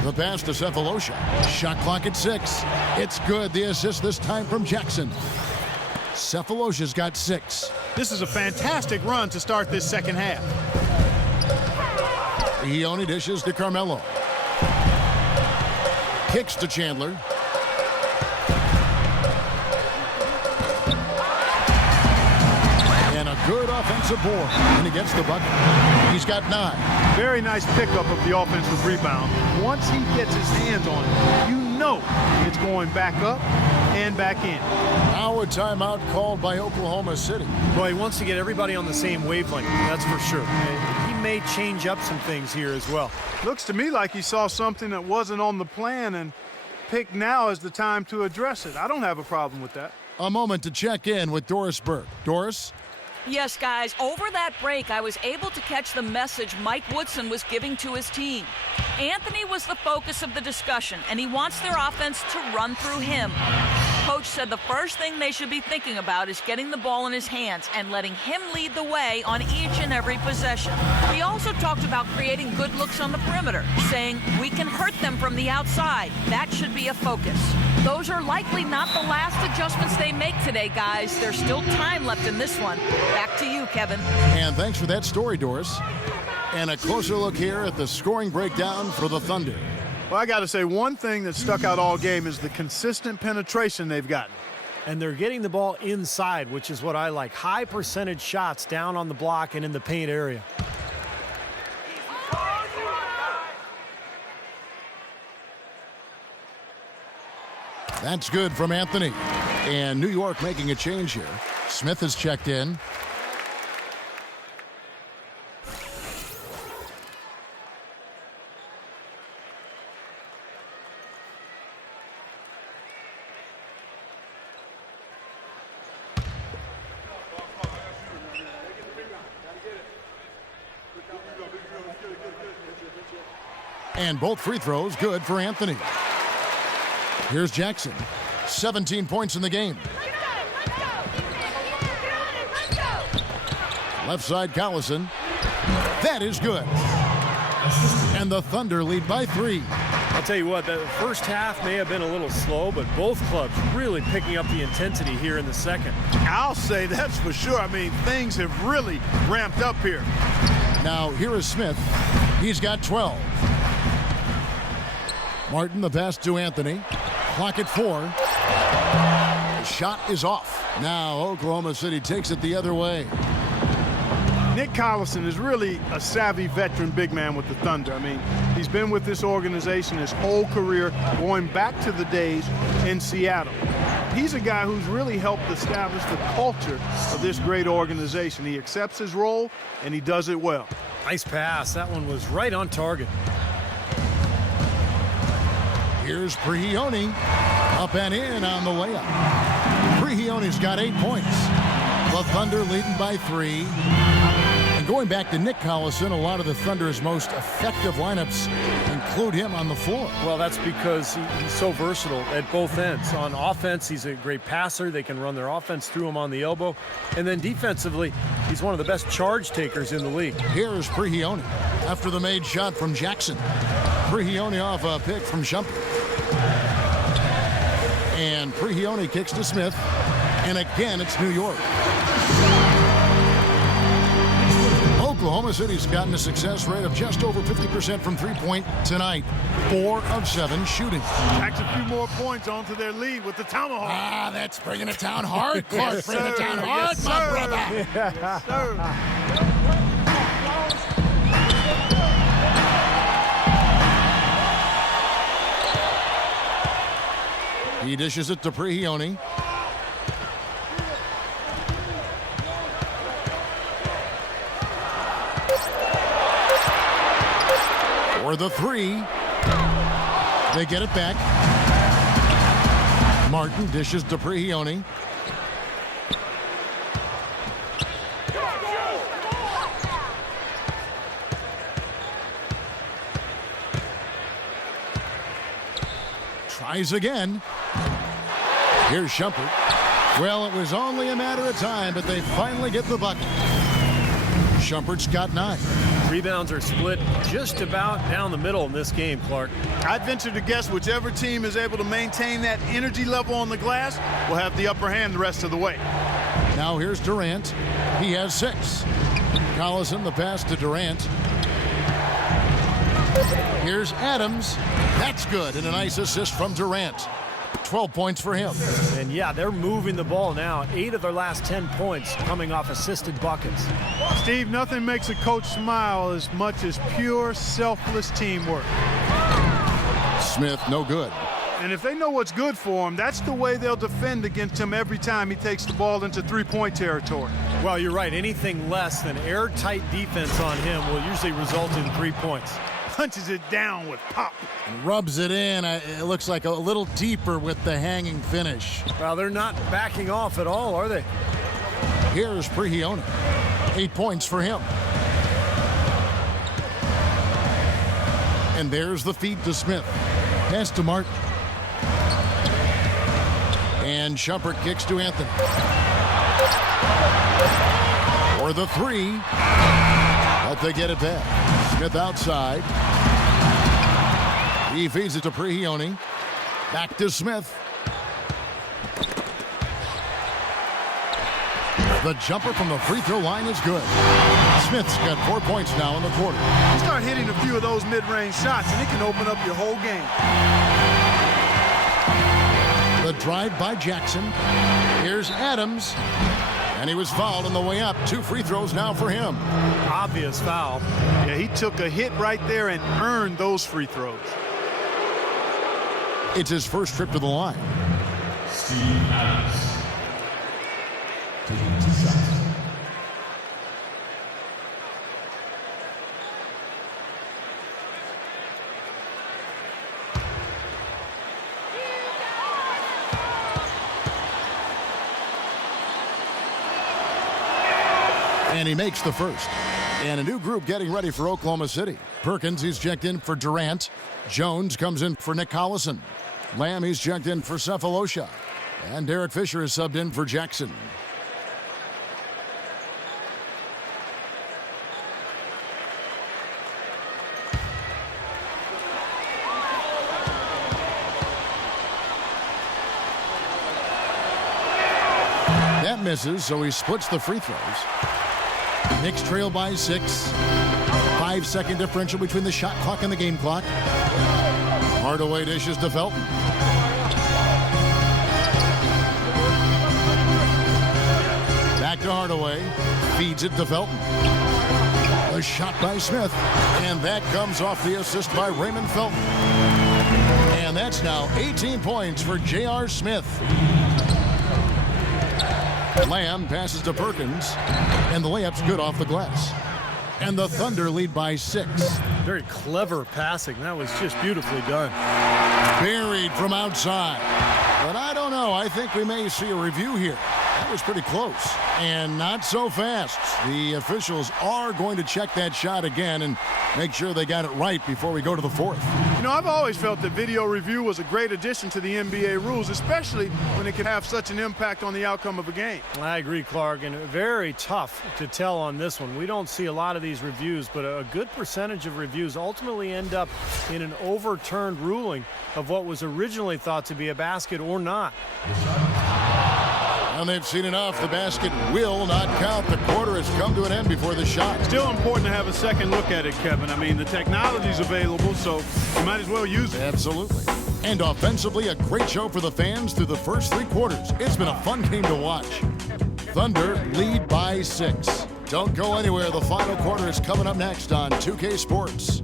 The pass to Cephalosha. Shot clock at 6. It's good. The assist this time from Jackson. Cephalosha's got 6. This is a fantastic run to start this second half. Prihioni dishes to Carmelo. Kicks to Chandler. And a good offensive board. And he gets the bucket. He's got 9. Very nice pickup of the offensive rebound. Once he gets his hands on it, you know it's going back up and back in. Now a timeout called by Oklahoma City. Well, he wants to get everybody on the same wavelength, that's for sure. He may change up some things here as well. Looks to me like he saw something that wasn't on the plan and picked now as the time to address it. I don't have a problem with that. A moment to check in with Doris Burke. Doris? Yes, guys, over that break, I was able to catch the message Mike Woodson was giving to his team. Anthony was the focus of the discussion, and he wants their offense to run through him. Coach said the first thing they should be thinking about is getting the ball in his hands and letting him lead the way on each and every possession. He also talked about creating good looks on the perimeter, saying we can hurt them from the outside. That should be a focus. Those are likely not the last adjustments they make today, guys. There's still time left in this one. Back to you, Kevin. And thanks for that story, Doris. And a closer look here at the scoring breakdown for the Thunder. Well, I got to say, one thing that stuck out all game is the consistent penetration they've gotten. And they're getting the ball inside, which is what I like. High percentage shots down on the block and in the paint area. That's good from Anthony. And New York making a change here. Smith has checked in. And both free throws good for Anthony. Here's Jackson. 17 points in the game. Left side, Collison. That is good. And the Thunder lead by 3. I'll tell you what, the first half may have been a little slow, but both clubs really picking up the intensity here in the second. I'll say that's for sure. I mean, things have really ramped up here. Now, here is Smith. He's got 12. Martin, the pass to Anthony. Clock at 4. The shot is off. Now Oklahoma City takes it the other way. Nick Collison is really a savvy veteran big man with the Thunder. I mean, he's been with this organization his whole career, going back to the days in Seattle. He's a guy who's really helped establish the culture of this great organization. He accepts his role, and he does it well. Nice pass. That one was right on target. Here's Prihioni. Up and in on the layup. Prihioni's got 8 points. The Thunder leading by 3. And going back to Nick Collison, a lot of the Thunder's most effective lineups include him on the floor. Well, that's because he's so versatile at both ends. On offense, he's a great passer. They can run their offense through him on the elbow. And then defensively, he's one of the best charge takers in the league. Here's Prihioni after the made shot from Jackson. Prihioni off a pick from Shumpert. And Prihioni kicks to Smith. And again, it's New York. Oklahoma City's gotten a success rate of just over 50% from three-point tonight. 4 of 7 shooting. Tacks a few more points onto their lead with the tomahawk. Ah, that's bringing it down hard, Clark. Bring it down hard, Yes, my sir. brother. Yes, sir. He dishes it to Prihioni. For the 3. They get it back. Martin dishes to Prihioni. Tries again. Here's Shumpert. Well, it was only a matter of time, but they finally get the bucket. Shumpert's got 9. Rebounds are split just about down the middle in this game, Clark. I'd venture to guess whichever team is able to maintain that energy level on the glass will have the upper hand the rest of the way. Now here's Durant. He has 6. Collison, the pass to Durant. Here's Adams. That's good, and a nice assist from Durant. 12 points for him. And yeah, they're moving the ball now. 8 of their last 10 points coming off assisted buckets. Steve, nothing makes a coach smile as much as pure, selfless teamwork. Smith, no good. And if they know what's good for him, that's the way they'll defend against him every time he takes the ball into three-point territory. Well, you're right. Anything less than airtight defense on him will usually result in 3 points. Punches it down with pop. Rubs it in. It looks like a little deeper with the hanging finish. Well, they're not backing off at all, are they? Here's Prigioni. 8 points for him. And there's the feed to Smith. Pass to Martin. And Shumpert kicks to Anthony. For the 3. But they get it back. Smith outside. He feeds it to Prigioni. Back to Smith. The jumper from the free throw line is good. Smith's got 4 points now in the quarter. You start hitting a few of those mid-range shots, and it can open up your whole game. The drive by Jackson. Here's Adams. And he was fouled on the way up. 2 free throws now for him. Obvious foul. Yeah, he took a hit right there and earned those free throws. It's his first trip to the line. Steve Adams. Taking 2 shots. And he makes the first. And a new group getting ready for Oklahoma City. Perkins, he's checked in for Durant. Jones comes in for Nick Collison. Lamb, he's checked in for Cephalosha. And Derek Fisher is subbed in for Jackson. That misses, so he splits the free throws. Knicks trail by 6. 5-second differential between the shot clock and the game clock. Hardaway dishes to Felton. Back to Hardaway. Feeds it to Felton. A shot by Smith. And that comes off the assist by Raymond Felton. And that's now 18 points for J.R. Smith. Lamb passes to Perkins, and the layup's good off the glass. And the Thunder lead by 6. Very clever passing. That was just beautifully done. Buried from outside. But I don't know. I think we may see a review here. That was pretty close. And not so fast. The officials are going to check that shot again and make sure they got it right before we go to the 4th. You know, I've always felt that video review was a great addition to the NBA rules, especially when it can have such an impact on the outcome of a game. I agree, Clark, and very tough to tell on this one. We don't see a lot of these reviews, but a good percentage of reviews ultimately end up in an overturned ruling of what was originally thought to be a basket or not. And they've seen enough. The basket will not count. The quarter has come to an end before the shot. Still important to have a second look at it, Kevin. I mean, the technology's available, so you might as well use it. Absolutely. And offensively, a great show for the fans through the first 3 quarters. It's been a fun game to watch. Thunder lead by 6. Don't go anywhere. The final quarter is coming up next on 2K Sports.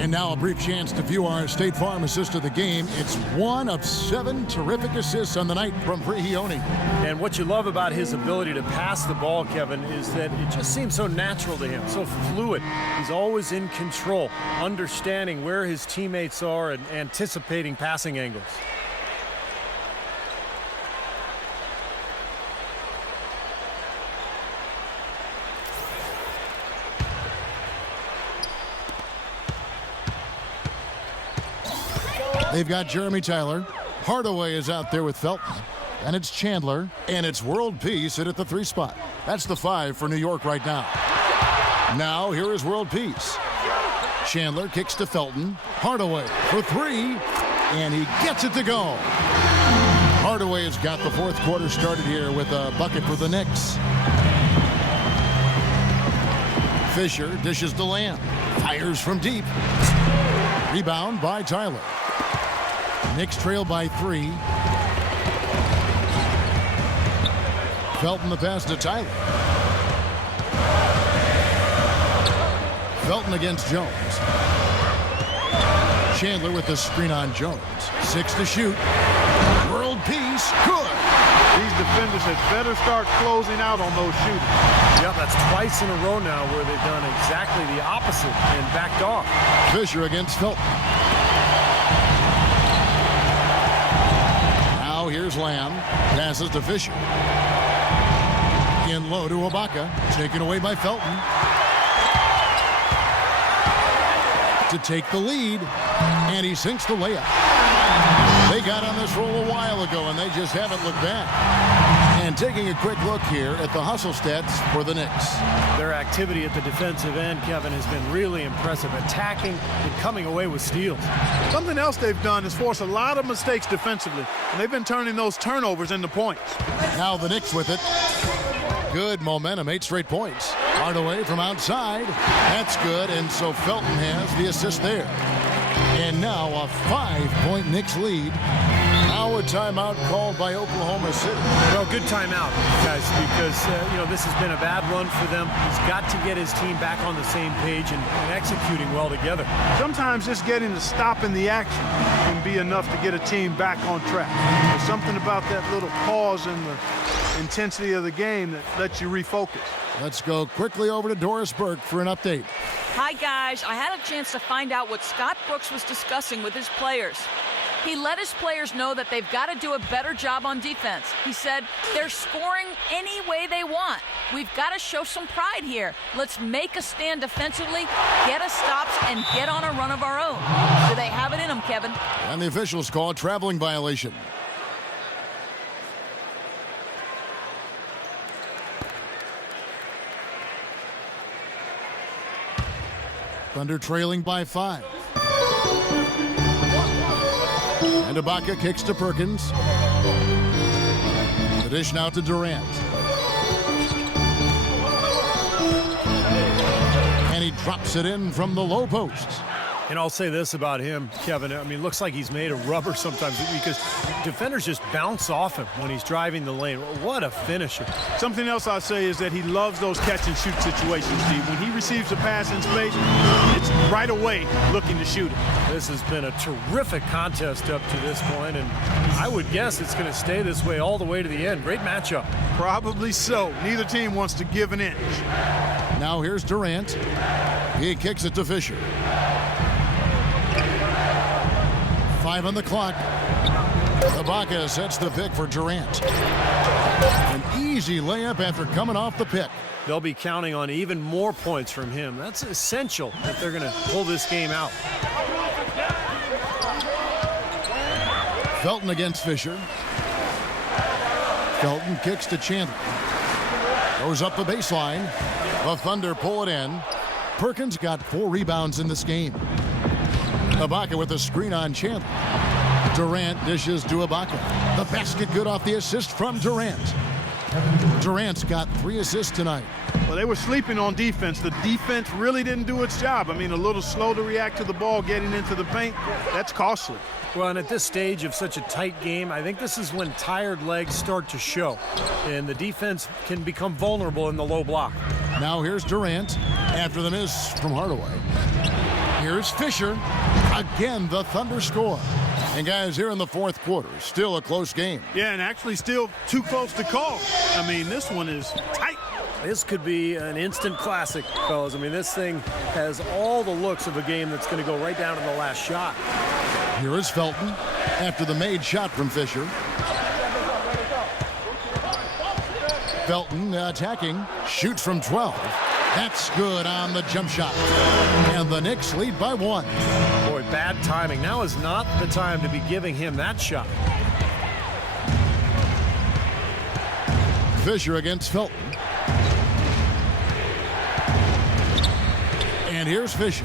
And now a brief chance to view our State Farm assist of the game. It's 1 of 7 terrific assists on the night from Prigioni. And what you love about his ability to pass the ball, Kevin, is that it just seems so natural to him, so fluid. He's always in control, understanding where his teammates are and anticipating passing angles. They've got Jeremy Tyler. Hardaway is out there with Felton. And it's Chandler. And it's World Peace at the 3 spot. That's the 5 for New York right now. Now here is World Peace. Chandler kicks to Felton. Hardaway for 3. And he gets it to go. Hardaway has got the 4th quarter started here with a bucket for the Knicks. Fisher dishes to Lamb. Fires from deep. Rebound by Tyler. Knicks trail by 3. Felton the pass to Tyler. Felton against Jones. Chandler with the screen on Jones. 6 to shoot. World Peace. Good. These defenders had better start closing out on those shooters. Yeah, that's twice in a row now where they've done exactly the opposite and backed off. Fisher against Felton. Now here's Lamb. Passes to Fisher. In low to Ibaka. Taken away by Felton. To take the lead. And he sinks the layup. They got on this roll a while ago, and they just haven't looked back. And taking a quick look here at the hustle stats for the Knicks. Their activity at the defensive end, Kevin, has been really impressive. Attacking and coming away with steals. Something else they've done is force a lot of mistakes defensively, and they've been turning those turnovers into points. Now the Knicks with it. Good momentum, 8 straight points. Hardaway from outside. That's good, and so Felton has the assist there. And now a 5-point Knicks lead. Now a timeout called by Oklahoma City. Well, good timeout, guys, because, this has been a bad run for them. He's got to get his team back on the same page and executing well together. Sometimes just getting to stop in the action can be enough to get a team back on track. There's something about that little pause in the intensity of the game that lets you refocus. Let's go quickly over to Doris Burke for an update. Hi, guys. I had a chance to find out what Scott Brooks was discussing with his players. He let his players know that they've got to do a better job on defense. He said, they're scoring any way they want. We've got to show some pride here. Let's make a stand defensively, get us stops, and get on a run of our own. Do they have it in them, Kevin? And the officials call a traveling violation. Thunder trailing by 5. And Ibaka kicks to Perkins. The dish now to Durant. And he drops it in from the low post. And I'll say this about him, Kevin. I mean, looks like he's made of rubber sometimes because defenders just bounce off him when he's driving the lane. What a finisher. Something else I'll say is that he loves those catch-and-shoot situations, Steve. When he receives a pass in space, it's right away looking to shoot it. This has been a terrific contest up to this point, and I would guess it's going to stay this way all the way to the end. Great matchup. Probably so. Neither team wants to give an inch. Now here's Durant. He kicks it to Fisher. 5 on the clock. Ibaka sets the pick for Durant. An easy layup after coming off the pick. They'll be counting on even more points from him. That's essential if they're going to pull this game out. Felton against Fisher. Felton kicks to Chandler. Goes up the baseline. The Thunder pull it in. Perkins got 4 rebounds in this game. Ibaka with a screen on Chandler. Durant dishes to Ibaka. The basket good off the assist from Durant. Durant's got 3 assists tonight. Well, they were sleeping on defense. The defense really didn't do its job. I mean, a little slow to react to the ball getting into the paint. That's costly. Well, and at this stage of such a tight game, I think this is when tired legs start to show. And the defense can become vulnerable in the low block. Now here's Durant after the miss from Hardaway. Here's Fisher. Again, the Thunder score. And guys, here in the 4th quarter, still a close game. Yeah, and actually still too close to call. I mean, this one is tight. This could be an instant classic, fellas. I mean, this thing has all the looks of a game that's going to go right down to the last shot. Here is Felton after the made shot from Fisher. Felton attacking, shoots from 12. That's good on the jump shot. And the Knicks lead by 1. Boy, bad timing. Now is not the time to be giving him that shot. Fisher against Felton. And here's Fisher.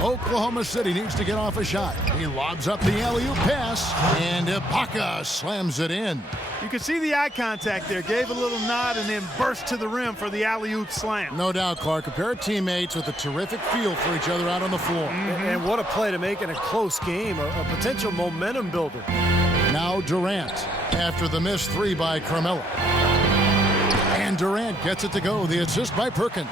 Oklahoma City needs to get off a shot. He lobs up the alley-oop pass, and Ibaka slams it in. You can see the eye contact there. Gave a little nod and then burst to the rim for the alley-oop slam. No doubt, Clark. A pair of teammates with a terrific feel for each other out on the floor. And what a play to make in a close game. A potential momentum builder. Now Durant after the missed three by Carmelo. And Durant gets it to go. The assist by Perkins.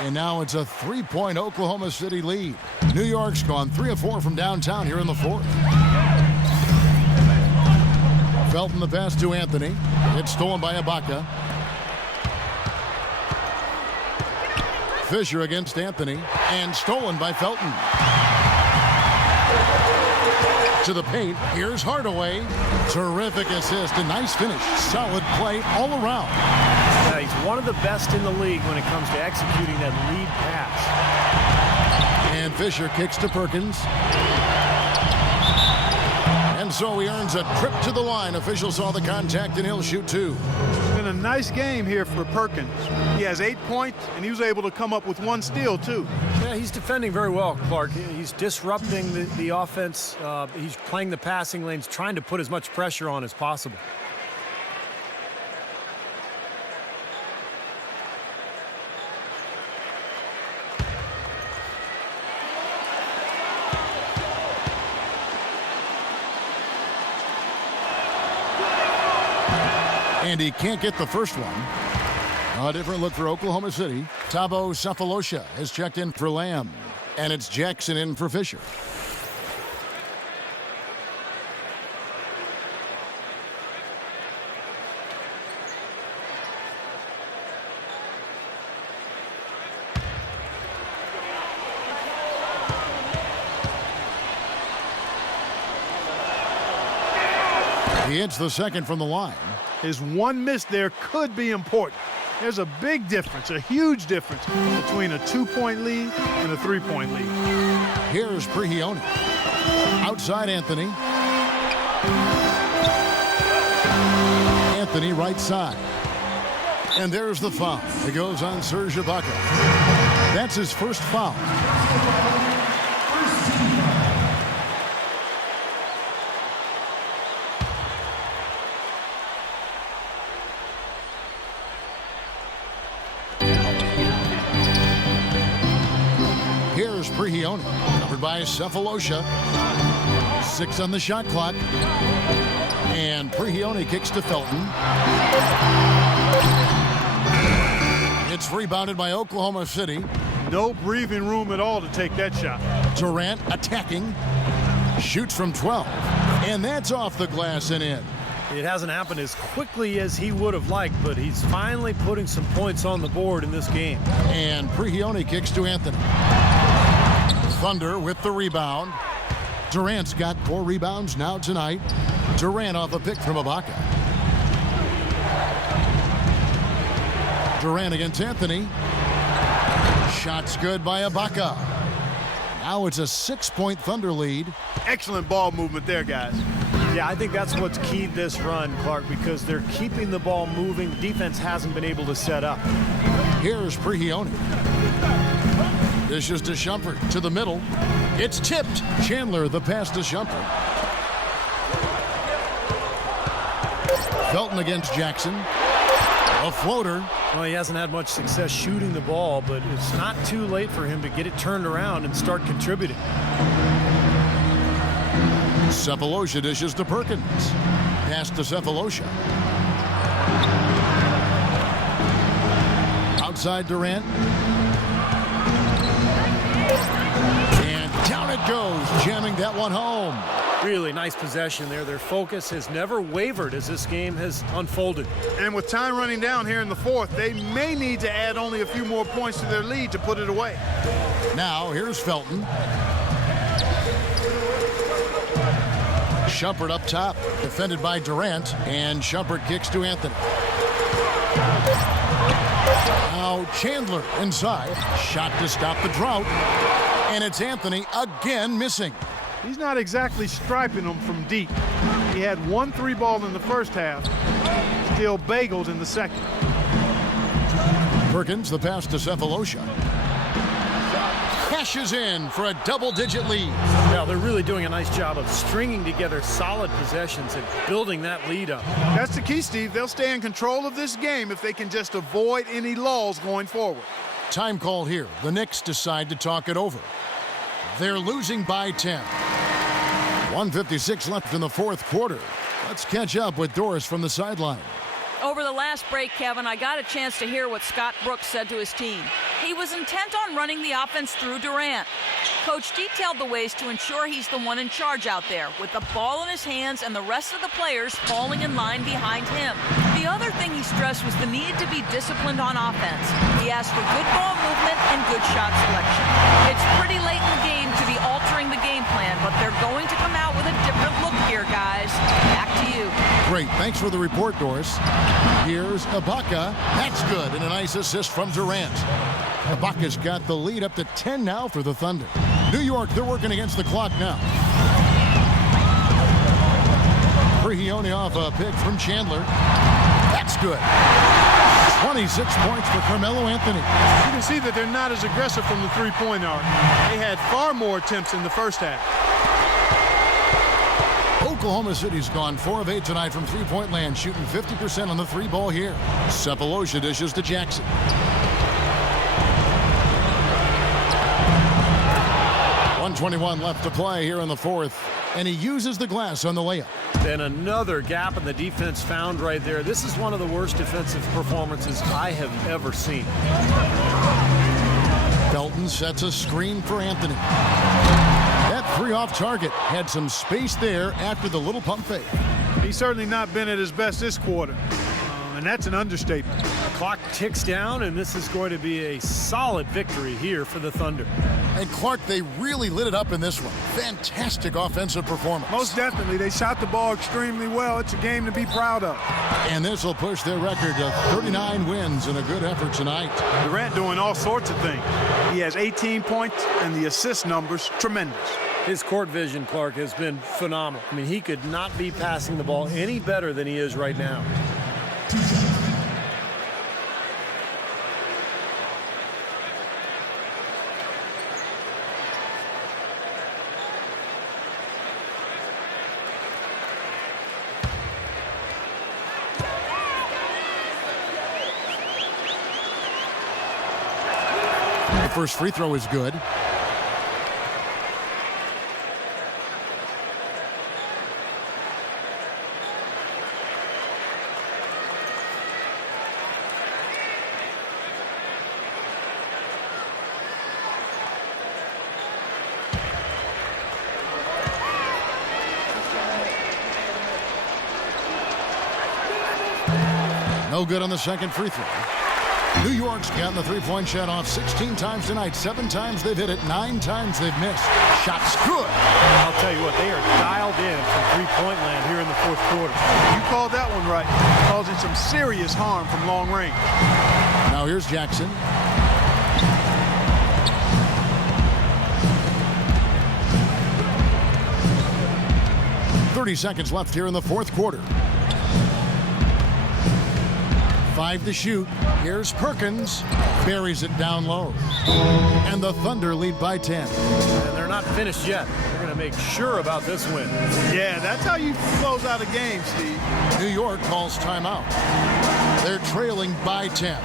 And now it's a 3-point Oklahoma City lead. New York's gone 3 of 4 from downtown here in the fourth. Felton the pass to Anthony. It's stolen by Ibaka. Fisher against Anthony. And stolen by Felton. To the paint. Here's Hardaway. Terrific assist. A nice finish. Solid play all around. Yeah, he's one of the best in the league when it comes to executing that lead pass. And Fisher kicks to Perkins. And so he earns a trip to the line. Official saw the contact, and he'll shoot two. It's been a nice game here for Perkins. He has 8 points, and he was able to come up with 1 steal, too. Yeah, he's defending very well, Clark. He's disrupting the offense. He's playing the passing lanes, trying to put as much pressure on as possible. And he can't get the first one. A different look for Oklahoma City. Thabo Sefolosha has checked in for Lamb. And it's Jackson in for Fisher. He hits the second from the line. His one miss there could be important. There's a big difference, a huge difference between a 2-point lead and a 3-point lead. Here's Prigioni. Outside Anthony. Anthony right side. And there's the foul. It goes on Serge Ibaka. That's his first foul. Here's Prigioni, covered by Sefolosha. 6 on the shot clock. And Prigioni kicks to Felton. It's rebounded by Oklahoma City. No breathing room at all to take that shot. Durant attacking. Shoots from 12. And that's off the glass and in. It hasn't happened as quickly as he would have liked, but he's finally putting some points on the board in this game. And Prigioni kicks to Anthony. Thunder with the rebound. Durant's got 4 rebounds now tonight. Durant off a pick from Ibaka. Durant against Anthony. Shots good by Ibaka. Now it's a 6-point Thunder lead. Excellent ball movement there, guys. Yeah, I think that's what's keyed this run, Clark, because they're keeping the ball moving. Defense hasn't been able to set up. Here's Prigioni. Dishes to Shumpert to the middle. It's tipped. Chandler the pass to Shumpert. Felton against Jackson. A floater. Well, he hasn't had much success shooting the ball, but it's not too late for him to get it turned around and start contributing. Sefolosha dishes to Perkins. Pass to Sefolosha. Outside Durant. And down it goes, jamming that one home. Really nice possession there. Their focus has never wavered as this game has unfolded. And with time running down here in the fourth, they may need to add only a few more points to their lead to put it away. Now here's Felton. Shumpert up top, defended by Durant, and Shumpert kicks to Anthony. Now Chandler inside. Shot to stop the drought. And it's Anthony again missing. He's not exactly striping them from deep. He had 1 3-ball in the first half, still bagels in the second. Perkins, the pass to Cephalosha. Cashes in for a double-digit lead. Yeah, they're really doing a nice job of stringing together solid possessions and building that lead up. That's the key, Steve. They'll stay in control of this game if they can just avoid any lulls going forward. Time call here. The Knicks decide to talk it over. They're losing by 10. 1:56 left in the fourth quarter. Let's catch up with Doris from the sideline. Over the last break, Kevin, I got a chance to hear what Scott Brooks said to his team. He was intent on running the offense through Durant. Coach detailed the ways to ensure he's the one in charge out there, with the ball in his hands and the rest of the players falling in line behind him. The other thing he stressed was the need to be disciplined on offense. He asked for good ball movement and good shot selection. It's pretty late in the game to be altering the game plan, but they're going to come out with a different look here, guys. Back to you. Great. Thanks for the report, Doris. Here's Ibaka. That's good. And a nice assist from Durant. Ibaka's got the lead up to 10 now for the Thunder. New York, they're working against the clock now. Prigioni off a pick from Chandler. That's good. 26 points for Carmelo Anthony. You can see that they're not as aggressive from the three-point arc. They had far more attempts in the first half. Oklahoma City's gone 4 of 8 tonight from three-point land, shooting 50% on the 3-ball here. Cephalosha dishes to Jackson. .121 left to play here in the fourth, and he uses the glass on the layup. Then another gap in the defense found right there. This is one of the worst defensive performances I have ever seen. Felton sets a screen for Anthony. That three off target had some space there after the little pump fake. He's certainly not been at his best this quarter, and that's an understatement. The clock ticks down, and this is going to be a solid victory here for the Thunder. And Clark, they really lit it up in this one. Fantastic offensive performance. Most definitely. They shot the ball extremely well. It's a game to be proud of. And this will push their record to 39 wins in a good effort tonight. Durant doing all sorts of things. He has 18 points, and the assist numbers tremendous. His court vision, Clark, has been phenomenal. I mean, he could not be passing the ball any better than he is right now. The first free throw is good. No good on the second free throw. New York's gotten the three-point shot off 16 times tonight. 7 times they've hit it, 9 times they've missed. Shots good. I'll tell you what, they are dialed in from three-point land here in the fourth quarter. You called that one right. Causing some serious harm from long range. Now here's Jackson. .30 left here in the fourth quarter. 5 to shoot. Here's Perkins. Buries it down low. And the Thunder lead by 10. And they're not finished yet. They're going to make sure about this win. Yeah, that's how you close out a game, Steve. New York calls timeout. They're trailing by 10.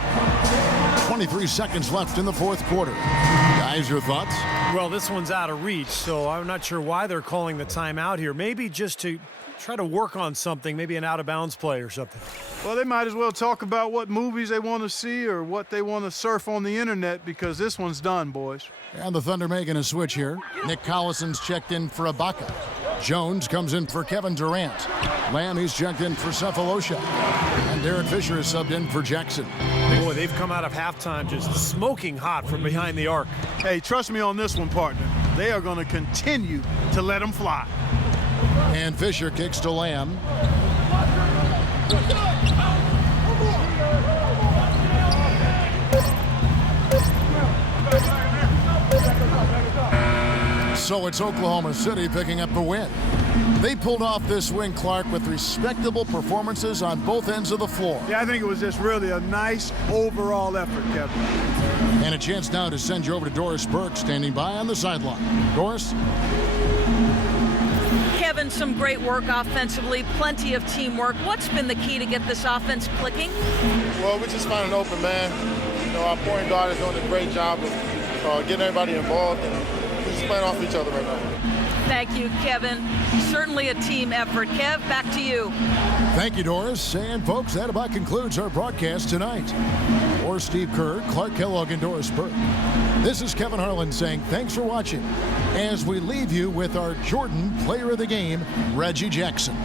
23 seconds left in the fourth quarter. Guys, your thoughts? Well, this one's out of reach, so I'm not sure why they're calling the timeout here. Maybe just to try to work on something, maybe an out-of-bounds play or something. Well, they might as well talk about what movies they want to see or what they want to surf on the internet, because this one's done, boys. And the Thunder making a switch here. Nick Collison's checked in for Ibaka. Jones comes in for Kevin Durant. Lammy's checked in for Cephalosha. And Derek Fisher is subbed in for Jackson. Boy, they've come out of halftime just smoking hot from behind the arc. Hey, trust me on this one, partner. They are going to continue to let them fly. And Fisher kicks to Lamb. So it's Oklahoma City picking up the win. They pulled off this win, Clark, with respectable performances on both ends of the floor. Yeah, I think it was just really a nice overall effort, Kevin. And a chance now to send you over to Doris Burke, standing by on the sideline. Doris? Kevin, some great work offensively, plenty of teamwork. What's been the key to get this offense clicking? Well, we just found an open man. You know, our point guard is doing a great job of getting everybody involved, and we're just playing off each other right now. Thank you, Kevin. Certainly a team effort. Kev, back to you. Thank you, Doris. And, folks, that about concludes our broadcast tonight. For Steve Kerr, Clark Kellogg, and Doris Burke, this is Kevin Harlan saying thanks for watching as we leave you with our Jordan Player of the Game, Reggie Jackson.